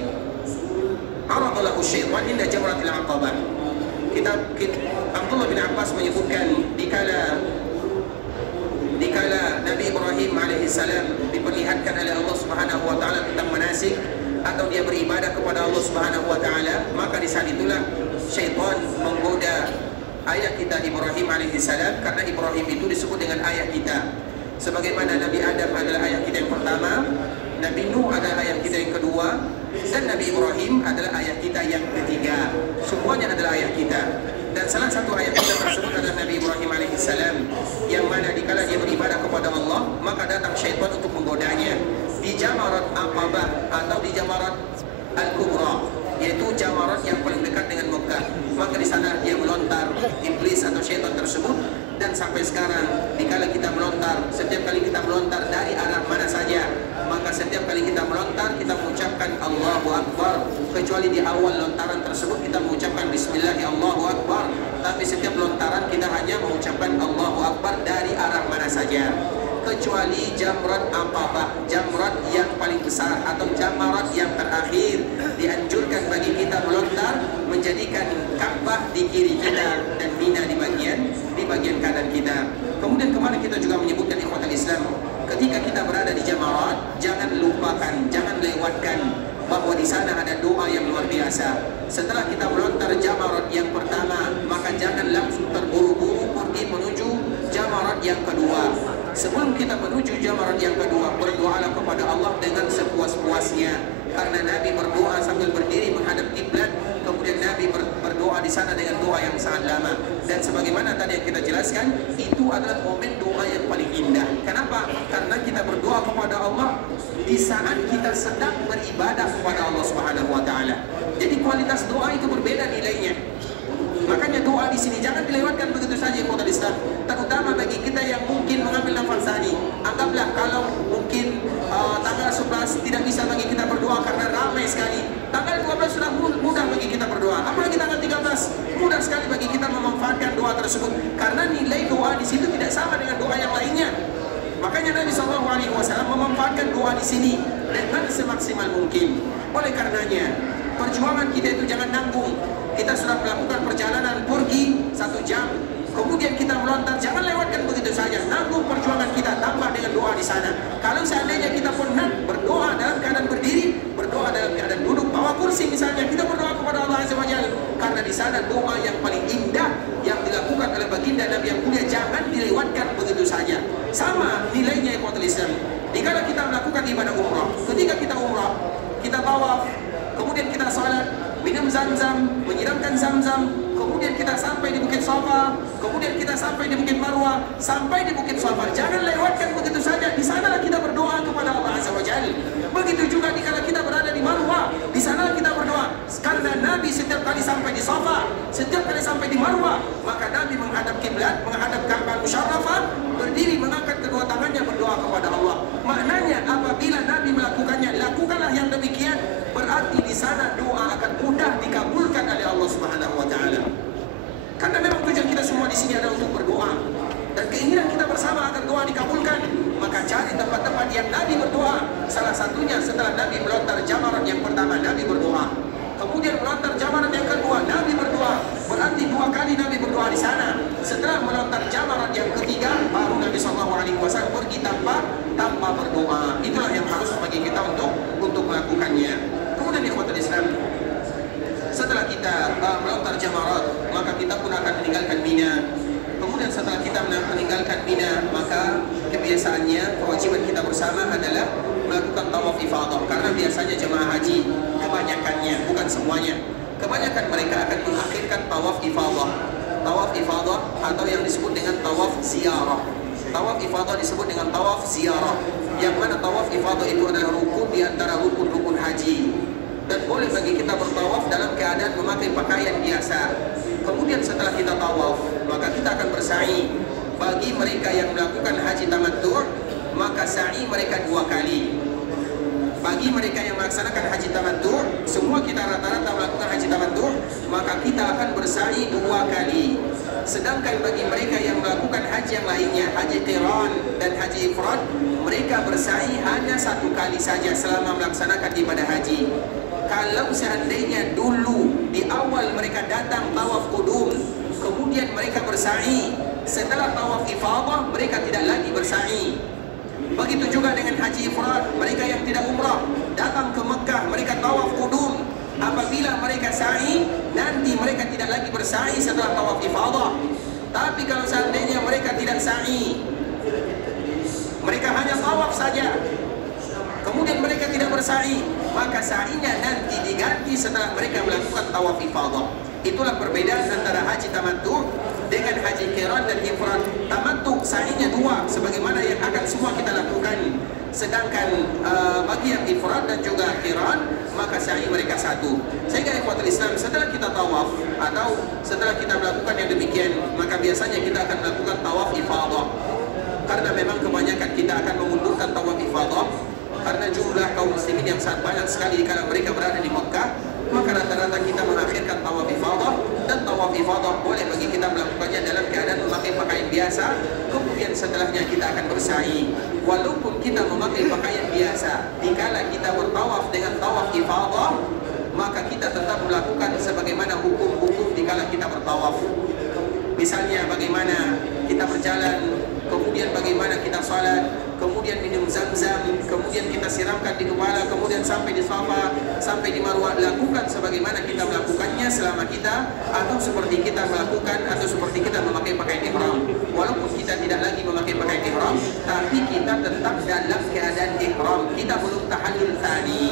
arada lahu syaitan inda jamratil aqabah. Abdullah bin Abbas menyebutkan dikala Nabi Ibrahim alaihissalam diperlihatkan oleh Allah Subhanahu wa taala tentang manasik atau dia beribadah kepada Allah Subhanahu wa taala, maka di saat itulah syaitan menggoda ayah kita Ibrahim alaihissalam, karena Ibrahim itu disebut dengan ayah kita. Sebagaimana Nabi Adam adalah ayah kita yang pertama, Nabi Nuh adalah ayah kita yang kedua, dan Nabi Ibrahim adalah ayah kita yang ketiga. Semuanya adalah ayah kita. Dan salah satu ayat kita tersebut adalah Nabi Ibrahim alaihissalam, yang mana dikala dia beribadah kepada Allah, maka datang syaitan untuk menggodanya di jamarat Aqabah atau di jamarat Al-Kubra, yaitu jamarat yang paling dekat dengan Mekah. Maka di sana dia melontar, iblis atau syaitan tersebut. Dan sampai sekarang dikala kita melontar, setiap kali kita melontar dari arah mana saja, maka setiap kali kita melontar kita mengucapkan Allahu Akbar. Kecuali di awal lontaran tersebut kita mengucapkan Bismillah Allahu Akbar, tapi setiap lontaran kita hanya mengucapkan Allahu Akbar dari arah mana saja. Kecuali jamrat Aqabah, jamrat yang paling besar atau jamarat yang terakhir, dianjurkan bagi kita melontar menjadikan Ka'bah di kiri kita dan Mina di bagian kita. Kemudian kemarin kita juga menyebutkan ikhwatul Islam, ketika kita berada di Jamarat, jangan lupakan, jangan lewatkan bahwa di sana ada doa yang luar biasa. Setelah kita melontar Jamarat yang pertama, maka jangan langsung terburu-buru pergi menuju Jamarat yang kedua. Sebelum kita menuju Jamarat yang kedua, berdoalah kepada Allah dengan sepuas-puasnya. Karena Nabi berdoa sambil berdiri menghadap kiblat, kemudian Nabi berdoa di sana dengan doa yang sangat lama. Dan sebagaimana tadi yang kita jelaskan, itu adalah momen doa yang paling indah. Kenapa? Karena kita berdoa kepada Allah di saat kita sedang beribadah kepada Allah Subhanahu wa taala. Jadi kualitas doa itu berbeda nilainya. Makanya doa di sini jangan dilewatkan begitu saja ikhwatul Islam. Terutama bagi kita yang mungkin mengambil nafas tadi. Anggaplah kalau mungkin tanggal 11 tidak bisa bagi kita berdoa karena ramai sekali. Tanggal 12 sudah mudah bagi kita berdoa. Apalagi tanggal 13 mudah sekali bagi kita memanfaatkan doa tersebut. Karena nilai doa di situ tidak sama dengan doa yang lainnya. Makanya Nabi SAW memanfaatkan doa di sini dengan semaksimal mungkin. Oleh karenanya perjuangan kita itu jangan nanggung. Kita sudah melakukan perjalanan pergi 1 jam, kemudian kita melontar, jangan lewatkan begitu saja. Nanggung perjuangan kita, tambah dengan doa di sana. Kalau seandainya kita pernah berdoa dalam keadaan berdiri, berdoa dalam keadaan duduk, bawa kursi misalnya, kita berdoa kepada Allah Azza wa Jalla. Karena di sana doa yang paling indah yang dilakukan oleh baginda Nabi yang mulia, jangan dilewatkan begitu saja. Sama nilainya ikhwatul Islam. Dikala kita melakukan ibadah umrah, ketika kita umrah, kita tawaf, kemudian kita salat, minum zam-zam, menyiramkan zam-zam, kemudian kita sampai di Bukit Safa, kemudian kita sampai di Bukit Marwah, sampai di Bukit Safa. Jangan lewatkan begitu saja. Di sanalah kita berdoa kepada Allah Azza wa Jalla. Begitu juga dikala kita berada di Marwah, di sanalah kita berdoa. Karena Nabi setiap kali sampai di Safa, setiap kali sampai di Marwah, maka Nabi menghadap kiblat, menghadap Ka'bah Musyarrafah, berdiri mengangkat kedua tangannya berdoa kepada Allah. Maknanya apabila Nabi melakukannya, lakukanlah yang demikian. Berarti di sana doa akan mudah dikabulkan oleh Allah Subhanahu wa taala. Karena memang tujuan kita semua di sini adalah untuk berdoa. Dan keinginan kita bersama agar doa dikabulkan, maka cari tempat-tempat yang Nabi berdoa. Salah satunya setelah Nabi melontar jamarat yang pertama, Nabi berdoa. Kemudian melontar jamarat yang kedua, Nabi berdoa. Berarti 2 kali Nabi berdoa di sana. Setelah melontar jamarat yang ketiga, baru Nabi SAW pergi tanpa berdoa. Itulah yang harus bagi kita untuk melakukannya. Kemudian ikhwatul Islam, setelah kita melontar jamarat, maka kita pun akan meninggalkan Mina. Kemudian setelah kita meninggalkan Mina, maka kebiasaannya, kewajiban kita bersama adalah melakukan tawaf ifadah. Karena biasanya jemaah haji, kebanyakannya, bukan semuanya, kebanyakan mereka akan mengakhirkan tawaf ifadah. Tawaf ifadah atau yang disebut dengan tawaf ziarah. Tawaf ifadah disebut dengan tawaf ziarah, yang mana tawaf ifadah itu adalah rukun di antara rukun-rukun haji. Dan boleh bagi kita bertawaf dalam keadaan memakai pakaian biasa. Kemudian setelah kita tawaf, maka kita akan bersa'i. Bagi mereka yang melakukan haji tamattu', maka sa'i mereka 2 kali. Bagi mereka yang melaksanakan haji tamattu', semua kita rata-rata melakukan haji tamattu', maka kita akan bersa'i 2 kali. Sedangkan bagi mereka yang melakukan haji yang lainnya, haji qiran dan haji ifrad, mereka bersa'i hanya 1 kali saja selama melaksanakan ibadah haji. Kalau seandainya dulu di awal mereka datang tawaf qudum, kemudian mereka bersa'i, setelah tawaf ifadah mereka tidak lagi bersa'i. Begitu juga dengan haji ifrad, mereka yang tidak umrah datang ke Mekah, mereka tawaf qudum. Apabila mereka sa'i, nanti mereka tidak lagi bersa'i setelah tawaf ifadah. Tapi kalau seandainya mereka tidak sa'i, mereka hanya tawaf saja, kemudian mereka tidak bersa'i, maka sa'inya nanti diganti setelah mereka melakukan tawaf ifadah. Itulah perbedaan antara haji tamattu' dengan haji qiran dan ifrad. Tamattu' sa'inya 2 sebagaimana yang akan semua kita lakukan. Sedangkan bagi yang ifrad dan juga qiran, maka sa'i mereka 1. Sehingga ikhwatul Islam, setelah kita tawaf atau setelah kita melakukan yang demikian, maka biasanya kita akan melakukan tawaf ifadah. Karena memang kebanyakan kita akan memundurkan tawaf ifadah, karena jumlah kaum muslimin yang sangat banyak sekali kalau mereka berada di Mekah, maka rata-rata kita mengakhirkan tawaf ifadah. Dan tawaf ifadah boleh bagi kita melakukannya dalam keadaan memakai pakaian biasa. Kemudian setelahnya kita akan bersa'i. Walaupun kita memakai pakaian biasa, dikala kita bertawaf dengan tawaf ifadah, maka kita tetap melakukan sebagaimana hukum-hukum dikala kita bertawaf. Misalnya bagaimana kita berjalan, kemudian bagaimana kita salat, kemudian minum zam-zam, kemudian kita siramkan di kepala, kemudian sampai di Safa, sampai di Marwah. Lakukan sebagaimana kita melakukannya selama kita, atau seperti kita melakukan, atau seperti kita memakai pakaian ihram. Walaupun kita tidak lagi memakai pakaian ihram, tapi kita tetap dalam keadaan ihram. Kita belum tahallul tsani.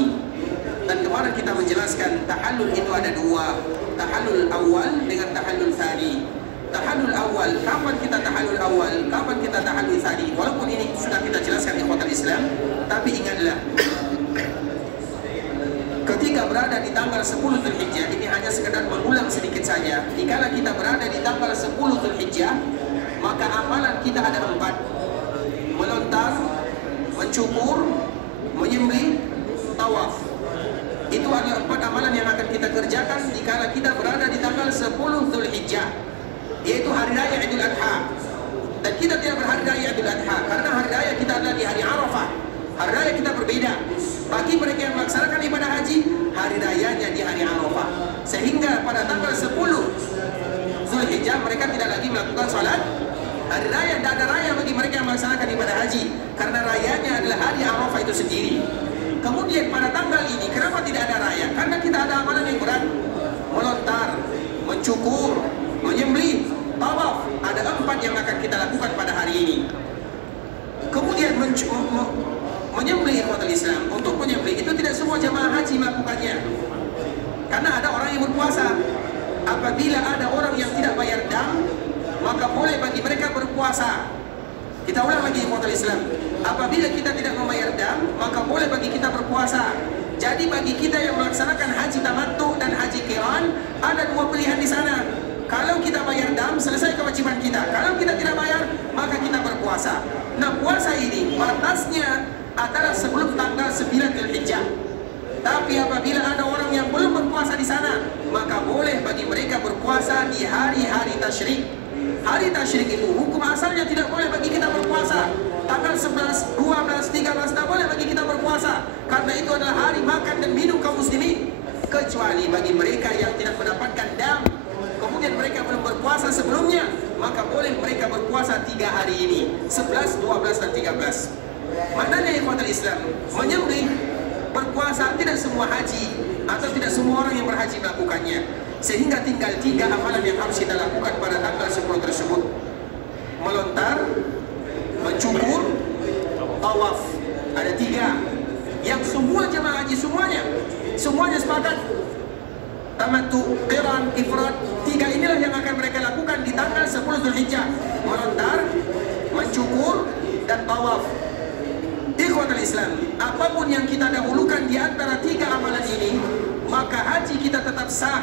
Dan kemarin kita menjelaskan tahallul itu ada dua, tahallul awal dengan tahallul tsani. Tahallul awal, kapan kita tahallul awal, kapan kita tahallul tsani? Walaupun ini sudah kita jelaskan di ikhwatul Islam, tapi ingatlah, ketika berada di tanggal 10 Dzulhijjah, ini hanya sekedar mengulang sedikit saja. Dikala kita berada di tanggal 10 Dzulhijjah, maka amalan kita ada 4: melontar, mencukur, menyembelih, tawaf. Itu adalah 4 amalan yang akan kita kerjakan dikala kita berada di tanggal 10 Dzulhijjah, yaitu hari raya Idul Adha. Dan kita tidak berhari raya Idul Adha karena hari raya kita adalah di hari Arafah. Hari raya kita berbeda. Bagi mereka yang melaksanakan ibadah haji, hari rayanya di hari Arafah. Sehingga pada tanggal 10 Dzulhijjah mereka tidak lagi melakukan salat hari raya. Tidak ada raya bagi mereka yang melaksanakan ibadah haji karena rayanya adalah hari Arafah itu sendiri. Kemudian pada tanggal ini kenapa tidak ada raya? Karena kita ada amalan yang berat: melontar, mencukur, menyembelih, tawaf. Ada 4 yang akan kita lakukan pada hari ini. Kemudian menyembelih ikhwatul Islam. Untuk menyembelih itu tidak semua jamaah haji melakukannya, karena ada orang yang berpuasa. Apabila ada orang yang tidak bayar dam, maka boleh bagi mereka berpuasa. Kita ulang lagi ikhwatul Islam. Apabila kita tidak membayar dam, maka boleh bagi kita berpuasa. Jadi bagi kita yang melaksanakan haji tamattu dan haji qiran, ada 2 pilihan di sana. Kalau kita bayar dam, selesai kewajiban kita. Kalau kita tidak bayar, maka kita berpuasa. Nah, puasa ini batasnya adalah sebelum tanggal 9 Dzulhijjah. Tapi apabila ada orang yang belum berpuasa di sana, maka boleh bagi mereka berpuasa di hari-hari tasyrik. Hari tasyrik itu hukum asalnya tidak boleh bagi kita berpuasa. Tanggal 11, 12, 13 tidak boleh bagi kita berpuasa, karena itu adalah hari makan dan minum kaum muslimin. Kecuali bagi mereka yang tidak mendapatkan dam, kemudian mereka belum berpuasa sebelumnya, maka boleh mereka berpuasa 3 hari ini, 11, 12, dan 13. Maknanya ikhwatul Islam, menyembelih, berpuasa tidak semua haji atau tidak semua orang yang berhaji melakukannya. Sehingga tinggal 3 amalan yang harus kita lakukan pada tanggal 10 tersebut: melontar, mencukur, tawaf. Ada 3 yang semua jemaah haji semuanya sepakat. Tamattu, qiran, ifrad, 3 inilah yang akan mereka lakukan di tanggal 10 Dzulhijjah: melontar, mencukur, dan tawaf. Ikhwatul Islam, apapun yang kita dahulukan di antara 3 amalan ini, maka haji kita tetap sah.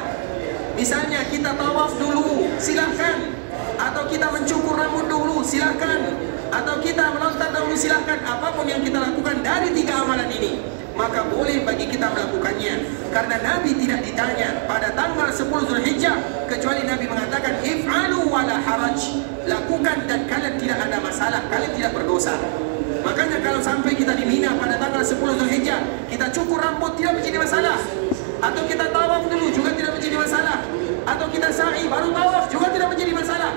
Misalnya kita tawaf dulu, silahkan. Atau kita mencukur rambut dulu, silahkan. Atau kita melontar dulu, silahkan. Apapun yang kita lakukan dari 3 amalan ini, maka boleh bagi kita melakukannya. Karena Nabi tidak ditanya pada tanggal 10 Dzulhijjah, kecuali Nabi mengatakan, if'alu wala haraj, lakukan dan kalian tidak ada masalah, kalian tidak berdosa. Makanya kalau sampai kita di Mina pada tanggal 10 Dzulhijjah, kita cukur rambut tidak menjadi masalah. Atau kita tawaf dulu juga tidak menjadi masalah. Atau kita sa'i baru tawaf juga tidak menjadi masalah.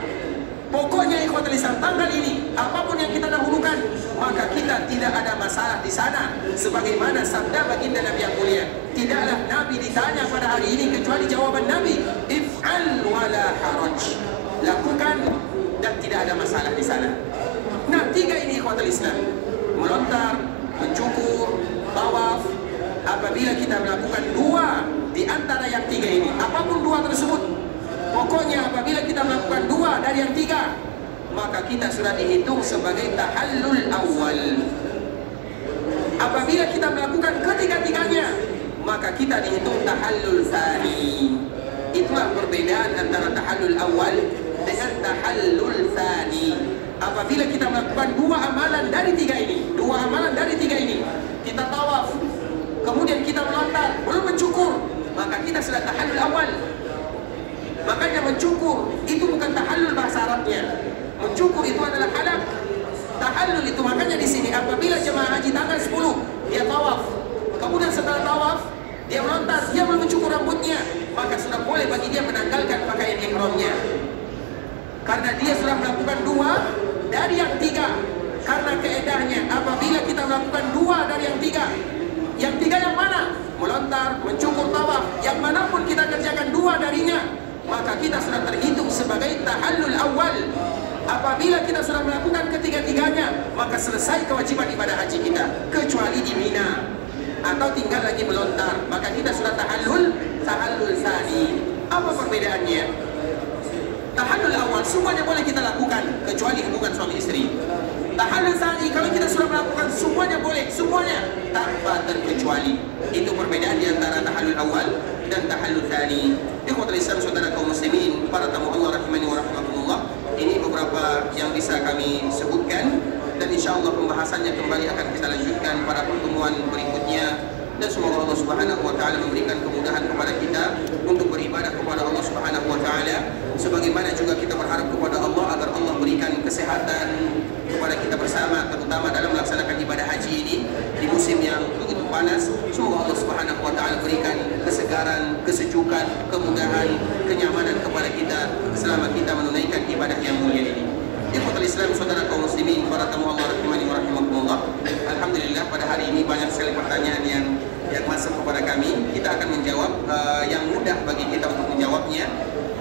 Pokoknya ikhwatul Islam, tanggal ini apapun yang kita dahulukan, maka kita tidak ada masalah di sana. Sebagaimana sabda baginda Nabi yang mulia, tidaklah Nabi ditanya pada hari ini kecuali jawaban Nabi, if'al wala haraj, lakukan dan tidak ada masalah di sana. Nah, 3 ini ikhwatul Islam: melontar, mencukur, tawaf. Apabila kita melakukan 2 di antara yang 3 ini, apapun 2 tersebut, pokoknya apabila kita melakukan 2 dari yang 3, maka kita sudah dihitung sebagai tahallul awal. Apabila kita melakukan ketiga-tiganya, maka kita dihitung tahallul tsani. Itulah perbedaan antara tahallul awal dengan tahallul tsani. Apabila kita melakukan 2 amalan dari 3 ini, 2 amalan dari 3 ini, kita tawaf, kemudian kita melontar, belum mencukur, maka kita sudah tahallul awal. Makanya mencukur itu bukan tahallul bahasa Arabnya. Mencukur itu adalah halak. Tahallul itu, makanya di sini apabila jemaah haji tanggal 10 dia tawaf, kemudian setelah tawaf dia melontar, dia belum mencukur rambutnya, maka sudah boleh bagi dia menanggalkan pakaian ihramnya. Karena dia sudah melakukan 2 dari yang 3. Karena keedahnya apabila kita melakukan 2 dari yang 3, yang 3 yang mana? Melontar, mencukur tawaf, yang manapun kita kerjakan 2 darinya, maka kita sudah terhitung sebagai tahallul awal. Apabila kita sudah melakukan ketiga-tiganya, maka selesai kewajiban ibadah haji kita, kecuali di Mina atau tinggal lagi melontar, maka kita sudah tahallul tsani. Apa perbedaannya? Tahallul awal semuanya boleh kita lakukan kecuali hubungan suami istri. Tahallul tsani kalau kita sudah melakukan semuanya boleh, semuanya tanpa terkecuali. Itu perbedaan di antara tahallul awal dan tahallul tsani. Ikhwatul Islam, saudara kaum muslimin, para tamu Allah rahimani wa rahimakumullah. Ini beberapa yang bisa kami sebutkan, dan insyaallah pembahasannya kembali akan kita lanjutkan pada pertemuan berikutnya. Dan semoga Allah Subhanahu wa taala memberikan kemudahan kepada kita untuk beribadah kepada Allah Subhanahu wa taala, sebagaimana juga kita berharap kepada Allah agar Allah berikan kesehatan kepada kita bersama, terutama dalam melaksanakan ibadah haji ini di musim yang begitu panas. Semoga Allah Subhanahu wa taala berikan kesegaran, kesejukan, kemudahan, kenyamanan kepada kita selama kita menunaikan ibadah yang mulia ini. Ikhwatul Islam, saudara kaum muslimin, para tamu Allah rahimani wa rahimakumullah. Alhamdulillah pada hari ini banyak sekali pertanyaan yang masuk kepada kami. Kita akan menjawab yang mudah bagi kita untuk menjawabnya,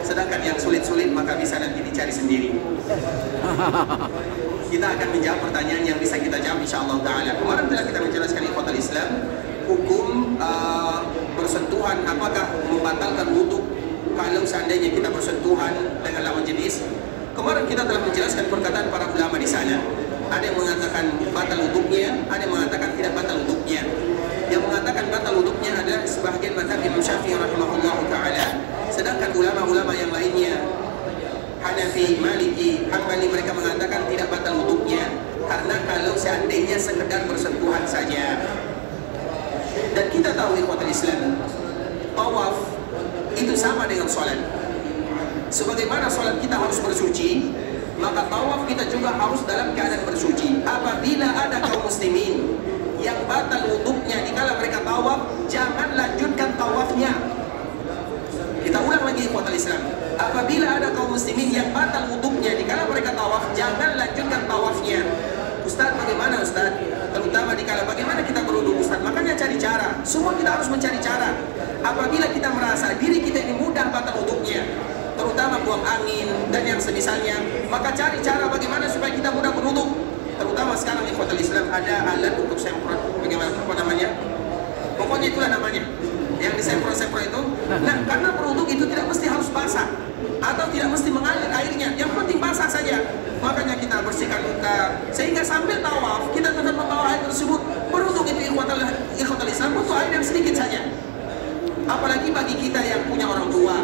sedangkan yang sulit-sulit maka bisa nanti dicari sendiri. Kita akan menjawab pertanyaan yang bisa kita jawab insyaallah taala. Kemarin telah kita menjelaskan ikhwatul Islam hukum bersentuhan, apakah membatalkan wudu kalau seandainya kita bersentuhan dengan lawan jenis. Kemarin kita telah menjelaskan perkataan para ulama di sana. Ada yang mengatakan batal wuduknya, ada yang mengatakan tidak batal wuduknya. Yang mengatakan batal wuduknya adalah sebahagian mazhab Imam Syafi'i rahimahullah taala. Sedangkan ulama-ulama yang lainnya, Hanafi, Maliki, Hambali, mereka mengatakan tidak batal wuduknya karena kalau seandainya sekedar bersentuhan saja. Dan kita tahu ikhwatul Islam, tawaf itu sama dengan sholat. Sebagaimana sholat kita harus bersuci, maka tawaf kita juga harus dalam keadaan bersuci. Apabila ada kaum muslimin yang batal wuduknya dikala mereka tawaf, jangan lanjutkan tawafnya. Kita ulang lagi ikhwatul Islam. Apabila ada kaum muslimin yang batal wuduknya dikala mereka tawaf, jangan lanjutkan tawafnya. Ustaz, bagaimana Ustaz? Terutama dikala bagaimana kita berwuduk Ustaz? Makanya cari cara. Semua kita harus mencari cara. Apabila kita merasa diri kita ini mudah batal wuduknya, terutama buang angin dan yang semisalnya, maka cari cara bagaimana supaya kita mudah berwuduk. Terutama sekarang ikhwatul Islam ada alat untuk semprot, bagaimana apa namanya? Pokoknya itulah namanya. Yang disemprot-semprot itu. Nah, karena berwuduk itu tidak mesti harus basah atau tidak mesti mengalir airnya, yang penting basah saja. Makanya kita bersihkan luka sehingga sambil tawaf kita tetap membawa air tersebut. Berwuduk itu ikhwatul Islam butuh air yang sedikit saja. Apalagi bagi kita yang punya orang tua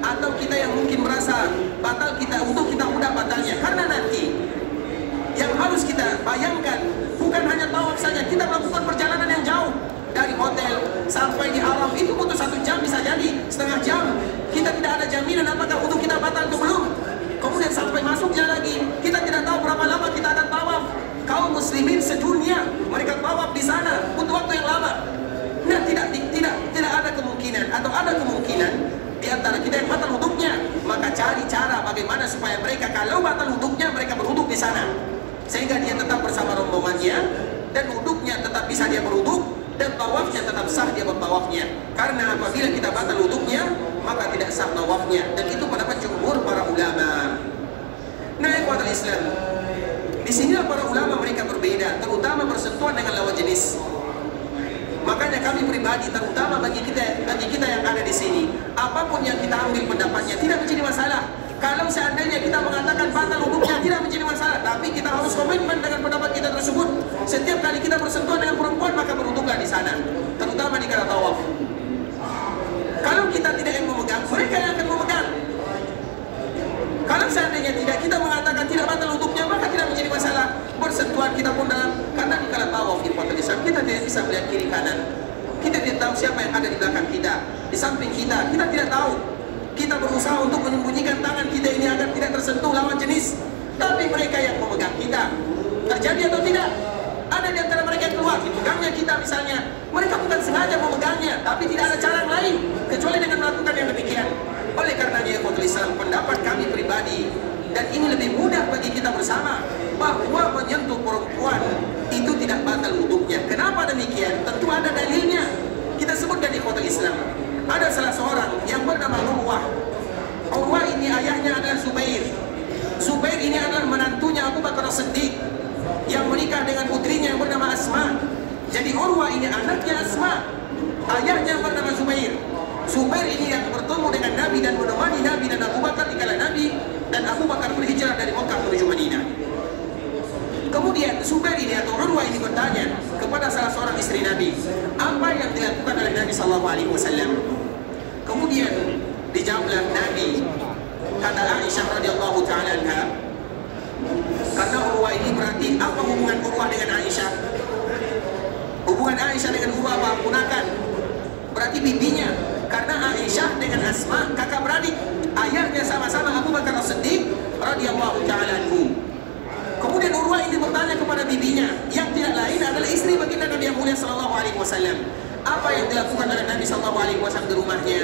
atau kita yang mungkin merasa batal kita untuk kita mudah batalnya, karena nanti yang harus kita bayangkan bukan hanya tawaf saja, kita melakukan perjalanan yang jauh dari hotel sampai di Haram itu butuh 1 jam, bisa jadi setengah jam. Kita tidak ada jaminan apakah untuk kita batal atau belum. Kemudian sampai masuknya lagi kita tidak tahu berapa lama kita akan tawaf. Kaum muslimin sedunia mereka tawaf di sana butuh waktu yang lama. Nah, tidak ada kemungkinan atau ada kemungkinan di antara kita yang batal wuduknya, maka cari cara bagaimana supaya mereka kalau batal wuduknya mereka berwuduk di sana, sehingga dia tetap bersama rombongannya dan wuduknya tetap bisa dia berwuduk dan tawafnya tetap sah dia bertawafnya. Karena apabila kita batal wuduknya maka tidak sah tawafnya, dan itu pendapat jumhur para ulama. Nah, ikhwatul Islam, di sini para ulama mereka berbeda, terutama bersentuhan dengan lawan jenis. Makanya kami pribadi, terutama bagi kita yang ada di sini, apapun yang kita ambil pendapatnya tidak menjadi masalah. Kalau seandainya kita mengatakan batal wuduknya tidak menjadi masalah, tapi kita harus komitmen dengan pendapat kita tersebut. Setiap kali kita bersentuhan dengan perempuan maka berwuduklah di sana, terutama di kala tawaf. Kalau kita tidak yang memegang, mereka yang akan memegang. Kalau seandainya tidak, kita mengatakan tidak batal wuduknya maka tidak menjadi masalah. Bersentuhan kita pun dalam, karena di kala tawaf di Islam kita tidak bisa melihat kiri kanan. Kita tidak tahu siapa yang ada di belakang kita, di samping kita tidak tahu. Kita berusaha untuk menyembunyikan tangan kita ini agar tidak tersentuh lawan jenis, tapi mereka yang memegang kita. Terjadi atau tidak? Ada di antara mereka yang keluar, dipegangnya kita misalnya. Mereka bukan sengaja memegangnya, tapi tidak ada cara yang lain kecuali dengan melakukan yang demikian. Oleh karenanya ikhwatul Islam, pendapat kami pribadi Dan ini lebih mudah bagi kita bersama, bahwa menyentuh perempuan itu tidak batal wuduknya. Kenapa demikian? Tentu ada dalilnya. Kita sebutkan di ikhwatul Islam. Ada salah seorang yang bernama Urwah. Urwah ini ayahnya adalah Zubair. Zubair ini adalah menantunya Abu Bakar As-Siddiq yang menikah dengan putrinya yang bernama Asma. Jadi Urwah ini anaknya Asma, ayahnya bernama Zubair. Zubair ini yang bertemu dengan Nabi dan menemani Nabi dan Abu Bakar di kala Nabi dan Abu Bakar berhijrah dari Mekah menuju Madinah. Kemudian Zubair ini atau Urwah ini bertanya kepada salah seorang istri Nabi, apa yang dilakukan oleh Nabi SAW? Kemudian dijawablah Nabi, kata Aisyah radhiyallahu taala anha, karena Urwah ini berarti apa hubungan Urwah dengan Aisyah? Hubungan Aisyah dengan Urwah apa? Punakan. Berarti bibinya. Karena Aisyah dengan Asma kakak beradik, ayahnya sama-sama Abu Bakar As-Siddiq radhiyallahu taala anhu. Kemudian Urwah ini bertanya kepada bibinya yang tidak lain adalah istri baginda Nabi yang mulia sallallahu alaihi wasallam, apa yang dilakukan oleh Nabi sallallahu alaihi wasallam di rumahnya?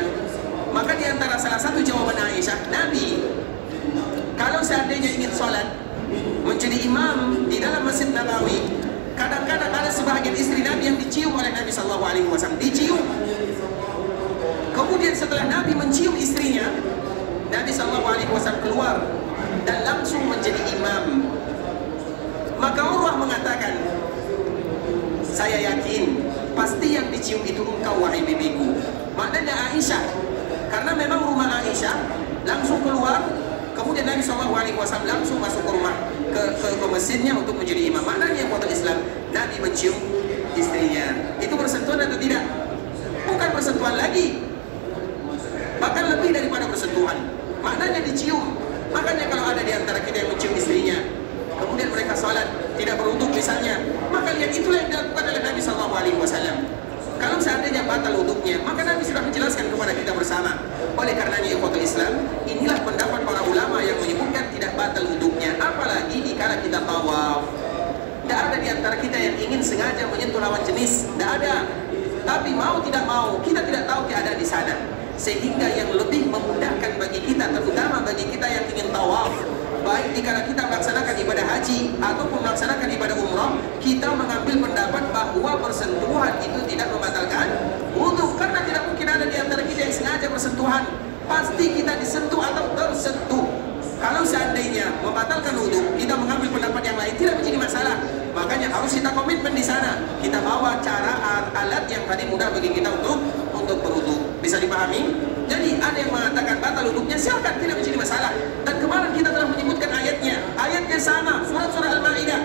Maka di antara salah satu jawaban Aisyah, Nabi kalau seandainya ingin sholat menjadi imam di dalam Masjid Nabawi, kadang-kadang ada sebahagian istri Nabi yang dicium oleh Nabi sallallahu alaihi wasallam, dicium. Kemudian setelah Nabi mencium istrinya, Nabi SAW keluar dan langsung menjadi imam. Maka Urwah mengatakan, saya yakin pasti yang dicium itu engkau wahai bibiku. Maknanya Aisyah, karena memang rumah Aisyah langsung keluar. Kemudian Nabi SAW langsung masuk ke rumah ke masjidnya untuk menjadi imam. Maknanya yang buat Islam, Nabi mencium istrinya. Itu bersentuhan atau tidak? Bukan bersentuhan lagi, bahkan lebih daripada bersentuhan. Maknanya dicium. Makanya kalau ada di antara kita yang mencium istrinya, kemudian mereka sholat tidak berwuduk misalnya, maka lihat itulah yang dilakukan oleh Nabi SAW. Kalau seandainya batal wuduknya, maka Nabi sudah menjelaskan kepada kita bersama. Oleh karenanya ikhwatul Islam, inilah pendapat para ulama yang menyebutkan tidak batal wuduknya. Apalagi dikala kita tawaf. Tidak ada di antara kita yang ingin sengaja menyentuh lawan jenis, tidak ada. Tapi mau tidak mau, kita tidak tahu keadaan di sana. Sehingga yang lebih memudahkan bagi kita, terutama bagi kita yang ingin tawaf, baik dikala kita melaksanakan ibadah haji ataupun melaksanakan ibadah umrah, kita mengambil pendapat bahwa bersentuhan itu tidak membatalkan wudhu. Karena tidak mungkin ada di antara kita yang sengaja bersentuhan, pasti kita disentuh atau tersentuh. Kalau seandainya membatalkan wudhu, kita mengambil pendapat yang lain, tidak menjadi masalah. Makanya harus kita komitmen di sana. Kita bawa cara alat yang tadi mudah bagi kita untuk berwudhu. Bisa dipahami? Jadi ada yang mengatakan batal wudhunya, silakan, tidak menjadi masalah. Dan kemarin kita telah menyebutkan ayatnya. Ayatnya sama, surah Al-Maidah.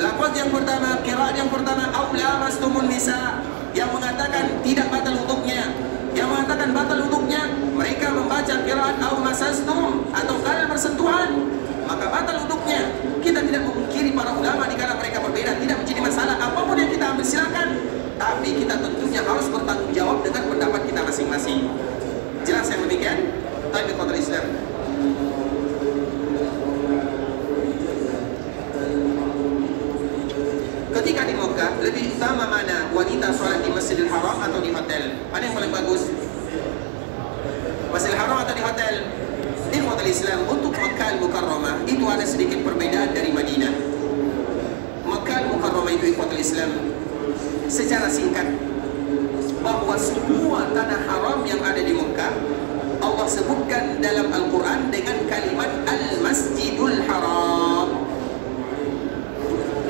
Lafaz yang pertama, qiraat yang pertama, aw lamastumun nisa, yang mengatakan tidak batal wudhunya. Yang mengatakan batal wudhunya, mereka membaca qiraat aw masastum, atau kalian bersentuhan, maka batal wudhunya. Kita tidak memungkiri para ulama dikala mereka berbeda, tidak menjadi masalah. Apapun yang kita ambil silakan, tapi kita tentunya harus bertanggung jawab dengan pendapat kita masing-masing. Jelas yang demikian? Tapi qadar Islam. Ketika di Mekah, lebih utama mana? Wanita sholat di Masjidil Haram atau di hotel? Mana yang paling bagus? Masjidil Haram atau di hotel? Di hotel Islam, untuk Mekah Al-Mukarramah itu ada sedikit perbedaan dari Madinah. Mekah Al-Mukarramah itu hotel Islam, secara singkat, bahwa semua tanah haram yang ada di Mekah Allah sebutkan dalam Al-Quran dengan kalimat Al-Masjidul Haram.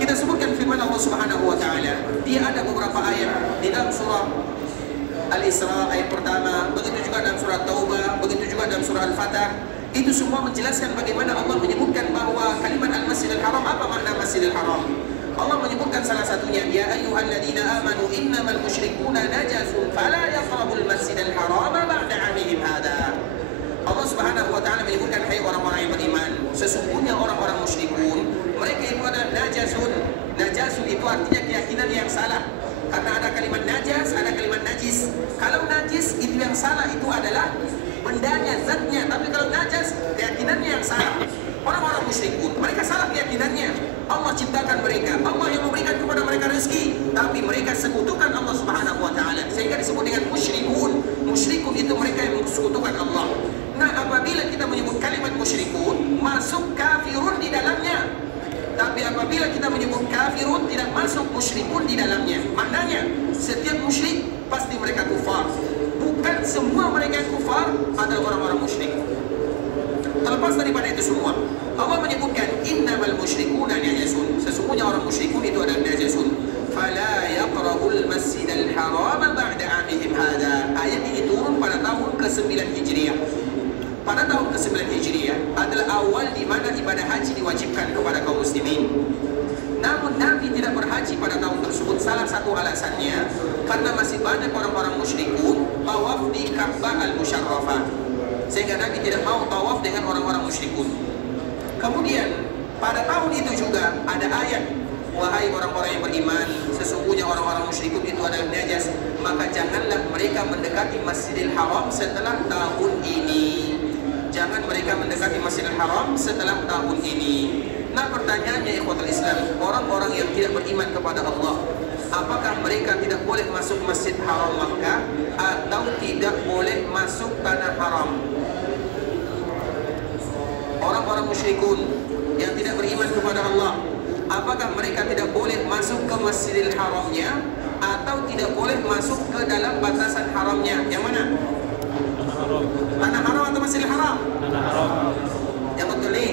Kita sebutkan firman Allah Subhanahu wa Ta'ala. Dia ada beberapa ayat di dalam surah Al-Isra ayat pertama, begitu juga dalam surah Taubah, begitu juga dalam surah Al-Fatah. Itu semua menjelaskan bagaimana Allah menyebutkan bahwa kalimat Al-Masjidil Haram. Apa makna Masjidil Haram? Allah menyebutkan salah satunya, ya ayyuhalladzina amanu innamal musyrikuna najasun fala yaqrabul masjidal harama ba'da 'amihim hada. Allah Subhanahu wa Ta'ala menyebutkan, hai orang-orang yang beriman, sesungguhnya orang-orang musyrikun mereka itu adalah najasun. Najasun itu artinya keyakinan yang salah. Karena ada kalimat najas, ada kalimat najis. Kalau najis itu yang salah, itu adalah bendanya, zatnya. Tapi kalau najas, keyakinannya yang salah. Orang-orang musyrikun, mereka salah keyakinannya. Allah ciptakan mereka, Allah yang memberikan kepada mereka rezeki, tapi mereka sekutukan Allah Subhanahu wa Ta'ala, sehingga disebut dengan musyrikun. Musyrikun itu mereka yang mensekutukan Allah. Nah, apabila kita menyebut kalimat musyrikun, masuk kafirun di dalamnya. Tapi apabila kita menyebut kafirun, tidak masuk musyrikun di dalamnya. Maknanya setiap musyrik pasti mereka kufar. Bukan semua mereka yang kufar adalah orang-orang musyrik. Terlepas daripada itu semua, Allah menyebutkan innamal musyrikuna najasun. Sesungguhnya orang musyrikun itu adalah najasun. Fala yaqrabul masjidal haram ba'da 'amihim hadha. Ayat ini turun pada tahun ke-9 Hijriah. Pada tahun ke-9 Hijriah adalah awal di mana ibadah haji diwajibkan kepada kaum muslimin. Namun Nabi tidak berhaji pada tahun tersebut. Salah satu alasannya karena masih banyak orang-orang musyrikun tawaf di Ka'bah al-Musyarrafah, sehingga Nabi tidak mau tawaf dengan orang-orang musyrikun. Kemudian pada tahun itu juga ada ayat, wahai orang-orang yang beriman, sesungguhnya orang-orang musyrikun itu adalah najas, maka janganlah mereka mendekati Masjidil Haram setelah tahun ini. Jangan mereka mendekati Masjidil Haram setelah tahun ini. Nah, pertanyaannya ikhwatul Islam, orang-orang yang tidak beriman kepada Allah, apakah mereka tidak boleh masuk Masjid Haram Makkah atau tidak boleh masuk tanah haram? Orang-orang musyrikun yang tidak beriman kepada Allah, apakah mereka tidak boleh masuk ke Masjidil Haramnya atau tidak boleh masuk ke dalam batasan haramnya? Yang mana? Tanah haram atau Masjidil Haram? Tanah haram. Yang betul nih,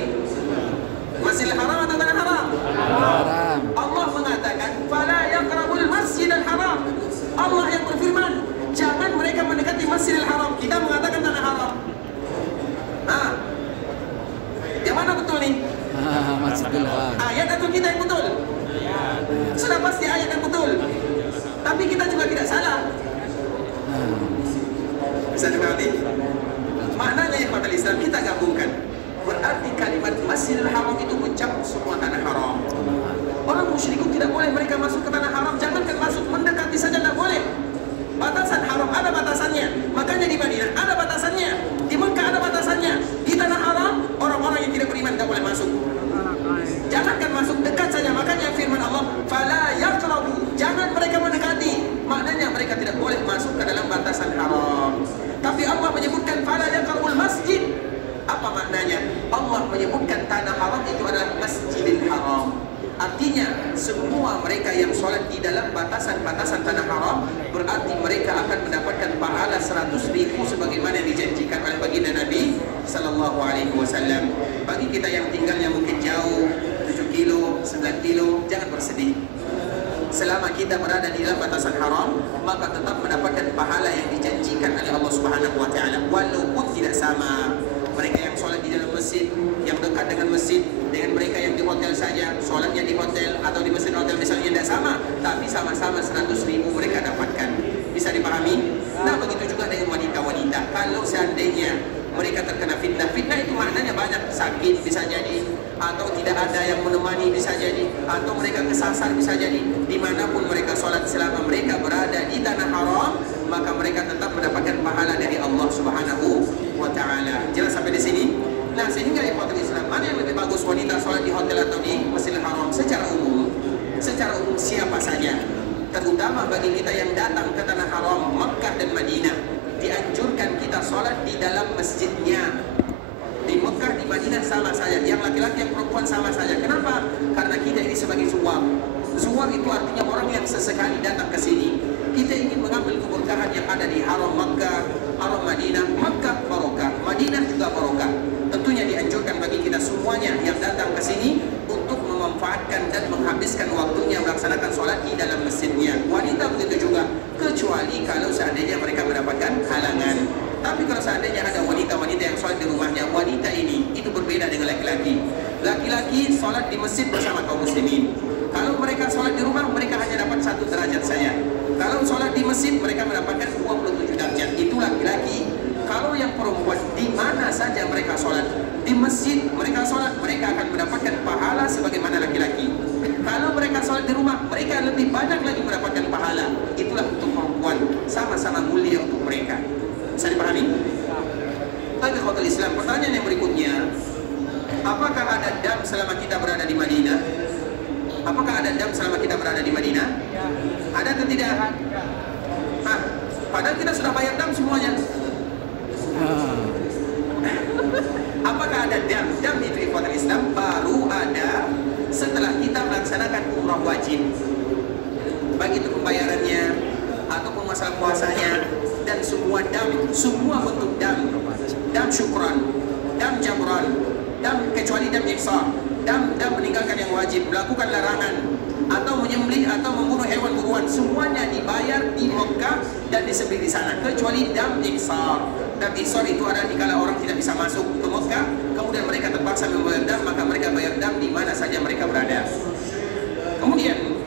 Masjidil Haram atau tanah haram? Haram. Allah mengatakan fala yaqrabul Masjidil Haram. Allah yang berfirman, jangan mereka mendekati Masjidil Haram. Kita mengatakan tanah haram. Nah, yang mana betul nih? Masjidil Haram. Ayat atau kita yang betul? Sudah pasti ayat yang betul. Tapi kita juga tidak salah. Bisa dimengerti? Maknanya yang pada Islam kita gabungkan. Berarti kalimat Masjidil Haram itu mencakup semua tanah haram. Orang musyrikun tidak boleh mereka masuk ke tanah haram. Jangankan masuk, mendekati saja tidak boleh. Batasan haram ada batasannya. Makanya di Madinah ada batasannya, di Mekah ada batasannya. Di tanah haram orang-orang yang tidak beriman tidak boleh masuk. Jangankan masuk, dekat saja. Makanya firman Allah, fala yaqrabu, jangan mereka mendekati. Maknanya mereka tidak boleh masuk ke dalam batasan haram. Tapi Allah menyebutkan fala yaqrabul masjid. Apa maknanya? Allah menyebutkan tanah haram itu adalah Masjidil Haram. Artinya semua mereka yang sholat di dalam batasan-batasan tanah haram, berarti mereka akan mendapatkan pahala 100.000 sebagaimana yang dijanjikan oleh baginda Nabi sallallahu alaihi wasallam. Bagi kita yang tinggalnya mungkin jauh, 7 kilo, 9 kilo, jangan bersedih. Selama kita berada di dalam batasan haram, maka tetap mendapatkan pahala yang dijanjikan oleh Allah Subhanahu wa taala, walaupun tidak sama. Mereka yang sholat di dalam masjid, yang dekat dengan masjid, dengan mereka yang di hotel saja, sholatnya di hotel atau di masjid hotel misalnya tidak sama, tapi sama-sama 100.000 mereka dapatkan. Bisa dipahami? Nah, begitu juga dengan wanita-wanita. Kalau seandainya mereka terkena fitnah, fitnah itu maknanya banyak, sakit bisa jadi, atau tidak ada yang menemani bisa jadi, atau mereka kesasar bisa jadi. Dimanapun mereka sholat selama mereka berada di tanah haram, maka mereka tetap mendapatkan pahala dari Allah Subhanahu wa ta'ala. Jelas sampai di sini? Nah, sehingga ikhwatul Islam, mana yang lebih bagus, wanita sholat di hotel atau di Masjidil Haram? Secara umum siapa saja, terutama bagi kita yang datang ke tanah haram Makkah dan Madinah, dianjurkan kita sholat di dalam masjidnya. Di Mekah, di Madinah sama saja, yang laki-laki yang perempuan sama saja. Kenapa? Karena kita ini sebagai zuwar. Zuwar itu artinya orang yang sesekali datang ke sini. Kita ingin mengambil keberkahan yang ada di haram Makkah, haram Madinah. Makkah barokah, Madinah juga barokah. Tentunya dianjurkan bagi kita semuanya yang datang ke sini untuk memanfaatkan dan menghabiskan waktunya melaksanakan sholat di dalam masjidnya. Wanita begitu juga, kecuali kalau seandainya mereka mendapatkan halangan. Tapi kalau seandainya ada wanita-wanita yang sholat di rumahnya, wanita ini itu berbeda dengan laki-laki. Laki-laki sholat di masjid bersama kaum muslimin. Kalau mereka sholat di rumah, mereka hanya dapat 1 derajat saja. Kalau sholat di masjid, mereka mendapatkan 27 derajat. Itu laki-laki. Kalau yang perempuan, di mana saja mereka sholat, di masjid mereka sholat, mereka akan mendapatkan pahala sebagaimana laki-laki. Kalau mereka sholat di rumah, mereka lebih banyak lagi mendapatkan pahala. Itulah untuk perempuan, sama-sama mulia untuk mereka. Bisa dipahami? Tapi ikhwatul Islam, pertanyaan yang berikutnya, apakah ada dam selama kita berada di Madinah? Apakah ada dam selama kita berada di Madinah? Ada atau tidak? Nah, padahal kita sudah bayar dam semuanya. Apakah ada dam? Dam itu ikhwatul Islam baru ada setelah kita melaksanakan umrah wajib. Baik itu pembayarannya ataupun masalah puasanya dan semua dam, semua bentuk dam. Dam syukran, dam jabran, dam kecuali dam ihsan, dam meninggalkan yang wajib, melakukan larangan atau menyembelih atau membunuh hewan buruan, semuanya dibayar di Mekah dan disembelih di sana kecuali dam ihsan. Dam ihsan itu ada dikala orang tidak bisa masuk ke Mekah, kemudian mereka terpaksa membayar dam, maka mereka bayar dam di mana saja mereka berada. Kemudian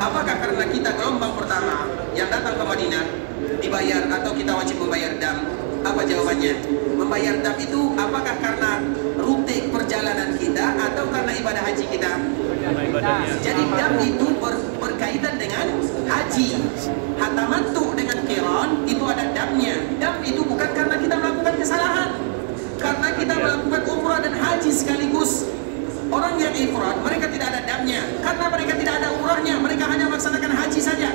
apakah karena kita gelombang pertama yang datang ke Madinah dibayar atau kita wajib membayar dam? Apa jawabannya? Membayar dam itu apakah karena rute perjalanan kita atau karena ibadah haji kita? Jadi dam itu berkaitan dengan haji. Hatamattu dengan qiran itu ada damnya. Dam itu bukan karena kita melakukan kesalahan, karena kita melakukan umrah dan haji sekaligus. Orang yang ifrad mereka tidak ada damnya karena mereka tidak ada umrahnya, mereka hanya melaksanakan haji saja.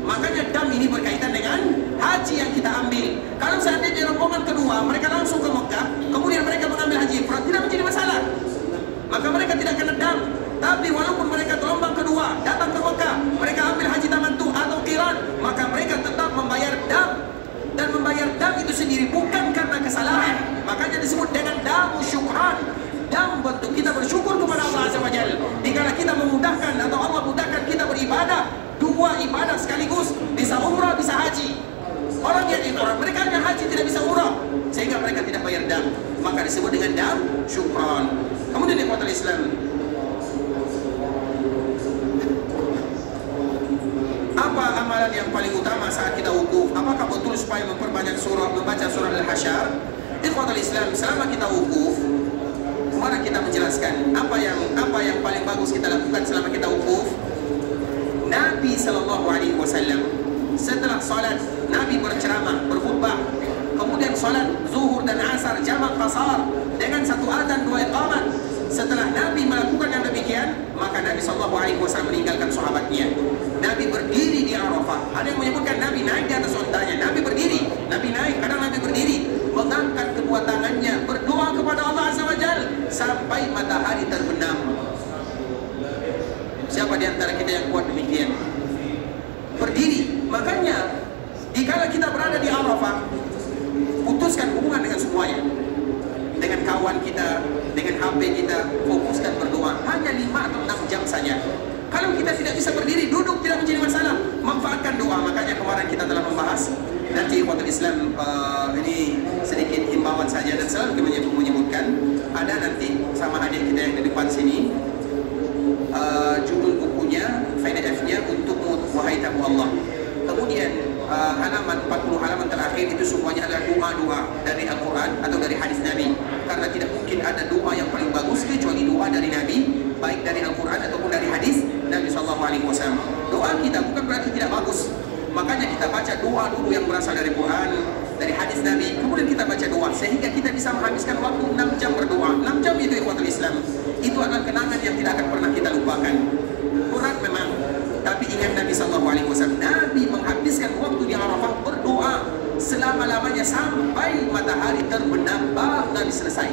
Makanya dam ini berkaitan dengan haji yang kita ambil. Kalau seandainya rombongan kedua mereka langsung ke Mekah, kemudian mereka mengambil haji ifrad, tidak menjadi masalah, maka mereka tidak kena dam. Tapi walaupun mereka gelombang kedua datang ke Mekah, mereka ambil haji tamattu atau qiran, maka mereka tetap membayar dam. Dan membayar dam itu sendiri bukan karena kesalahan, makanya disebut dengan damu syukran. Dam bentuk kita bersyukur kepada Allah Azza wa Jalla. Dikala kita memudahkan atau Allah mudahkan kita beribadah, dua ibadah sekaligus, bisa umrah bisa haji. Orang yang ifrad mereka hanya haji tidak bisa umrah, sehingga mereka tidak bayar dam, maka disebut dengan dam syukran. Kemudian ikhwatul Islam, apa amalan yang paling utama saat kita wukuf? Apakah betul supaya memperbanyak surah, membaca surah Al-Hasyr? Ikhwatul Islam, selama kita wukuf, kemarin kita menjelaskan apa yang paling bagus kita lakukan selama kita wukuf. Nabi sallallahu alaihi wasallam setelah salat Nabi berceramah, berkhutbah, kemudian salat zuhur dan asar jamak qasar dengan satu adzan dua iqamat. Setelah Nabi melakukan yang demikian, maka Nabi sallallahu alaihi wasallam meninggalkan sahabatnya. Nabi berdiri di Arafah. Ada yang menyebutkan Nabi naik di atas untanya. Nabi berdiri, Nabi naik, kadang Nabi berdiri, mengangkat kedua tangannya, berdoa kepada Allah Azza wa Jalla sampai matahari terbenam. Siapa di antara kita yang kuat demikian? Berdiri. Makanya dikala kita berada di Arafah, putuskan hubungan dengan semuanya, dengan kawan kita, dengan HP kita, fokuskan berdoa. Hanya 5 atau 6 jam saja. Kalau kita tidak bisa berdiri, duduk tidak menjadi masalah. Manfaatkan doa. Makanya kemarin kita telah membahas. Nanti ikhwatul Islam ini sedikit himbauan saja dan selalu kita menyebutkan. Ada nanti sama adik kita yang di depan sini, judul bukunya, PDF-nya untuk wahai tamu Allah. Kemudian halaman 40 halaman terakhir itu semuanya adalah doa-doa dari Al-Quran atau dari hadis Nabi. Karena tidak mungkin ada doa yang paling bagus kecuali doa dari Nabi, baik dari Al-Quran ataupun dari hadis Nabi SAW. Doa kita bukan berarti tidak bagus. Makanya kita baca doa dulu yang berasal dari Quran, dari hadis Nabi, kemudian kita baca doa sehingga kita bisa menghabiskan waktu 6 jam berdoa. 6 jam itu ikhwatul Islam. Itu adalah kenangan yang tidak akan pernah kita lupakan. Berat memang, tapi ingat Nabi SAW. Nabi menghabiskan waktu di Arafah berdoa selama-lamanya sampai matahari terbenam baru Nabi selesai.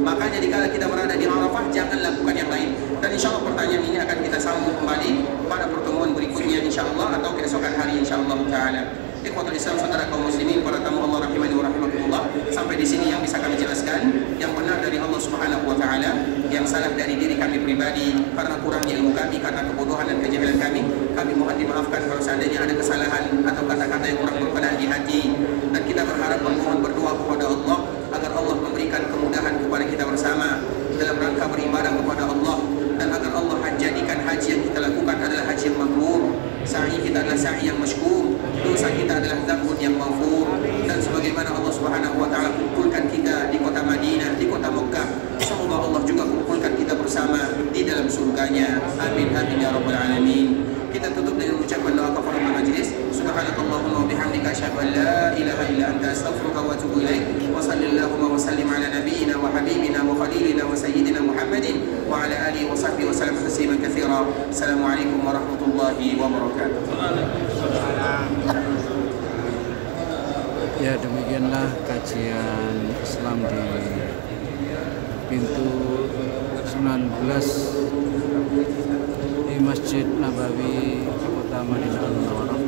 Makanya dikala kita berada di Arafah, jangan lakukan yang lain. Dan insya Allah pertanyaan ini akan kita sambung kembali pada pertemuan berikutnya insya Allah, atau keesokan hari insya Allah Ta'ala. Ikhwatul Islam, saudara kaum muslimin, para tamu Allah rahimani wa rahimakumullah. Sampai di sini yang bisa kami jelaskan. Yang benar dari Allah Subhanahu wa Ta'ala, yang salah dari diri kami pribadi karena kurangnya ilmu kami, karena kebodohan dan kejahilan kami. Kami mohon dimaafkan kalau seandainya ada kesalahan atau kata-kata yang kurang berkenan di hati. Dan kita berharap memohon berdoa kepada Allah agar Allah memberikan kemudahan kepada kita bersama dalam rangka beribadah kepada Allah, dan agar Allah jadikan haji yang kita lakukan adalah haji yang mabrur, sa'i kita adalah sa'i yang masykur, dosa kita adalah dzambun yang maghfur. Dan sebagaimana Allah Subhanahu wa Ta'ala kumpulkan kita di kota Madinah, di kota Mekah, semoga Allah juga kumpulkan kita bersama di dalam surganya. Amin amin ya rabbal alamin. Kita tutup dengan ucapan doa kafaratul majlis. Subhanakallahumma wa bihamdika asyhadu an la ilaha illa anta astaghfiruka wa atubu ilaik. Wa sallallahu wa sallim ala nabiyyina wa habibina wa khalilina wa sayyidina Muhammadin wa ala alihi wa sahbihi wa sallam tasliman katsira. Assalamualaikum warahmatullahi wabarakatuh. Ya, demikianlah kajian Islam di pintu 19 di Masjid Nabawi Kota Madinah Al-Munawwarah.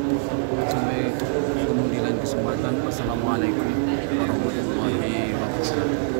Sampai ketemu di lain kesempatan. Wassalamualaikum warahmatullahi wabarakatuh.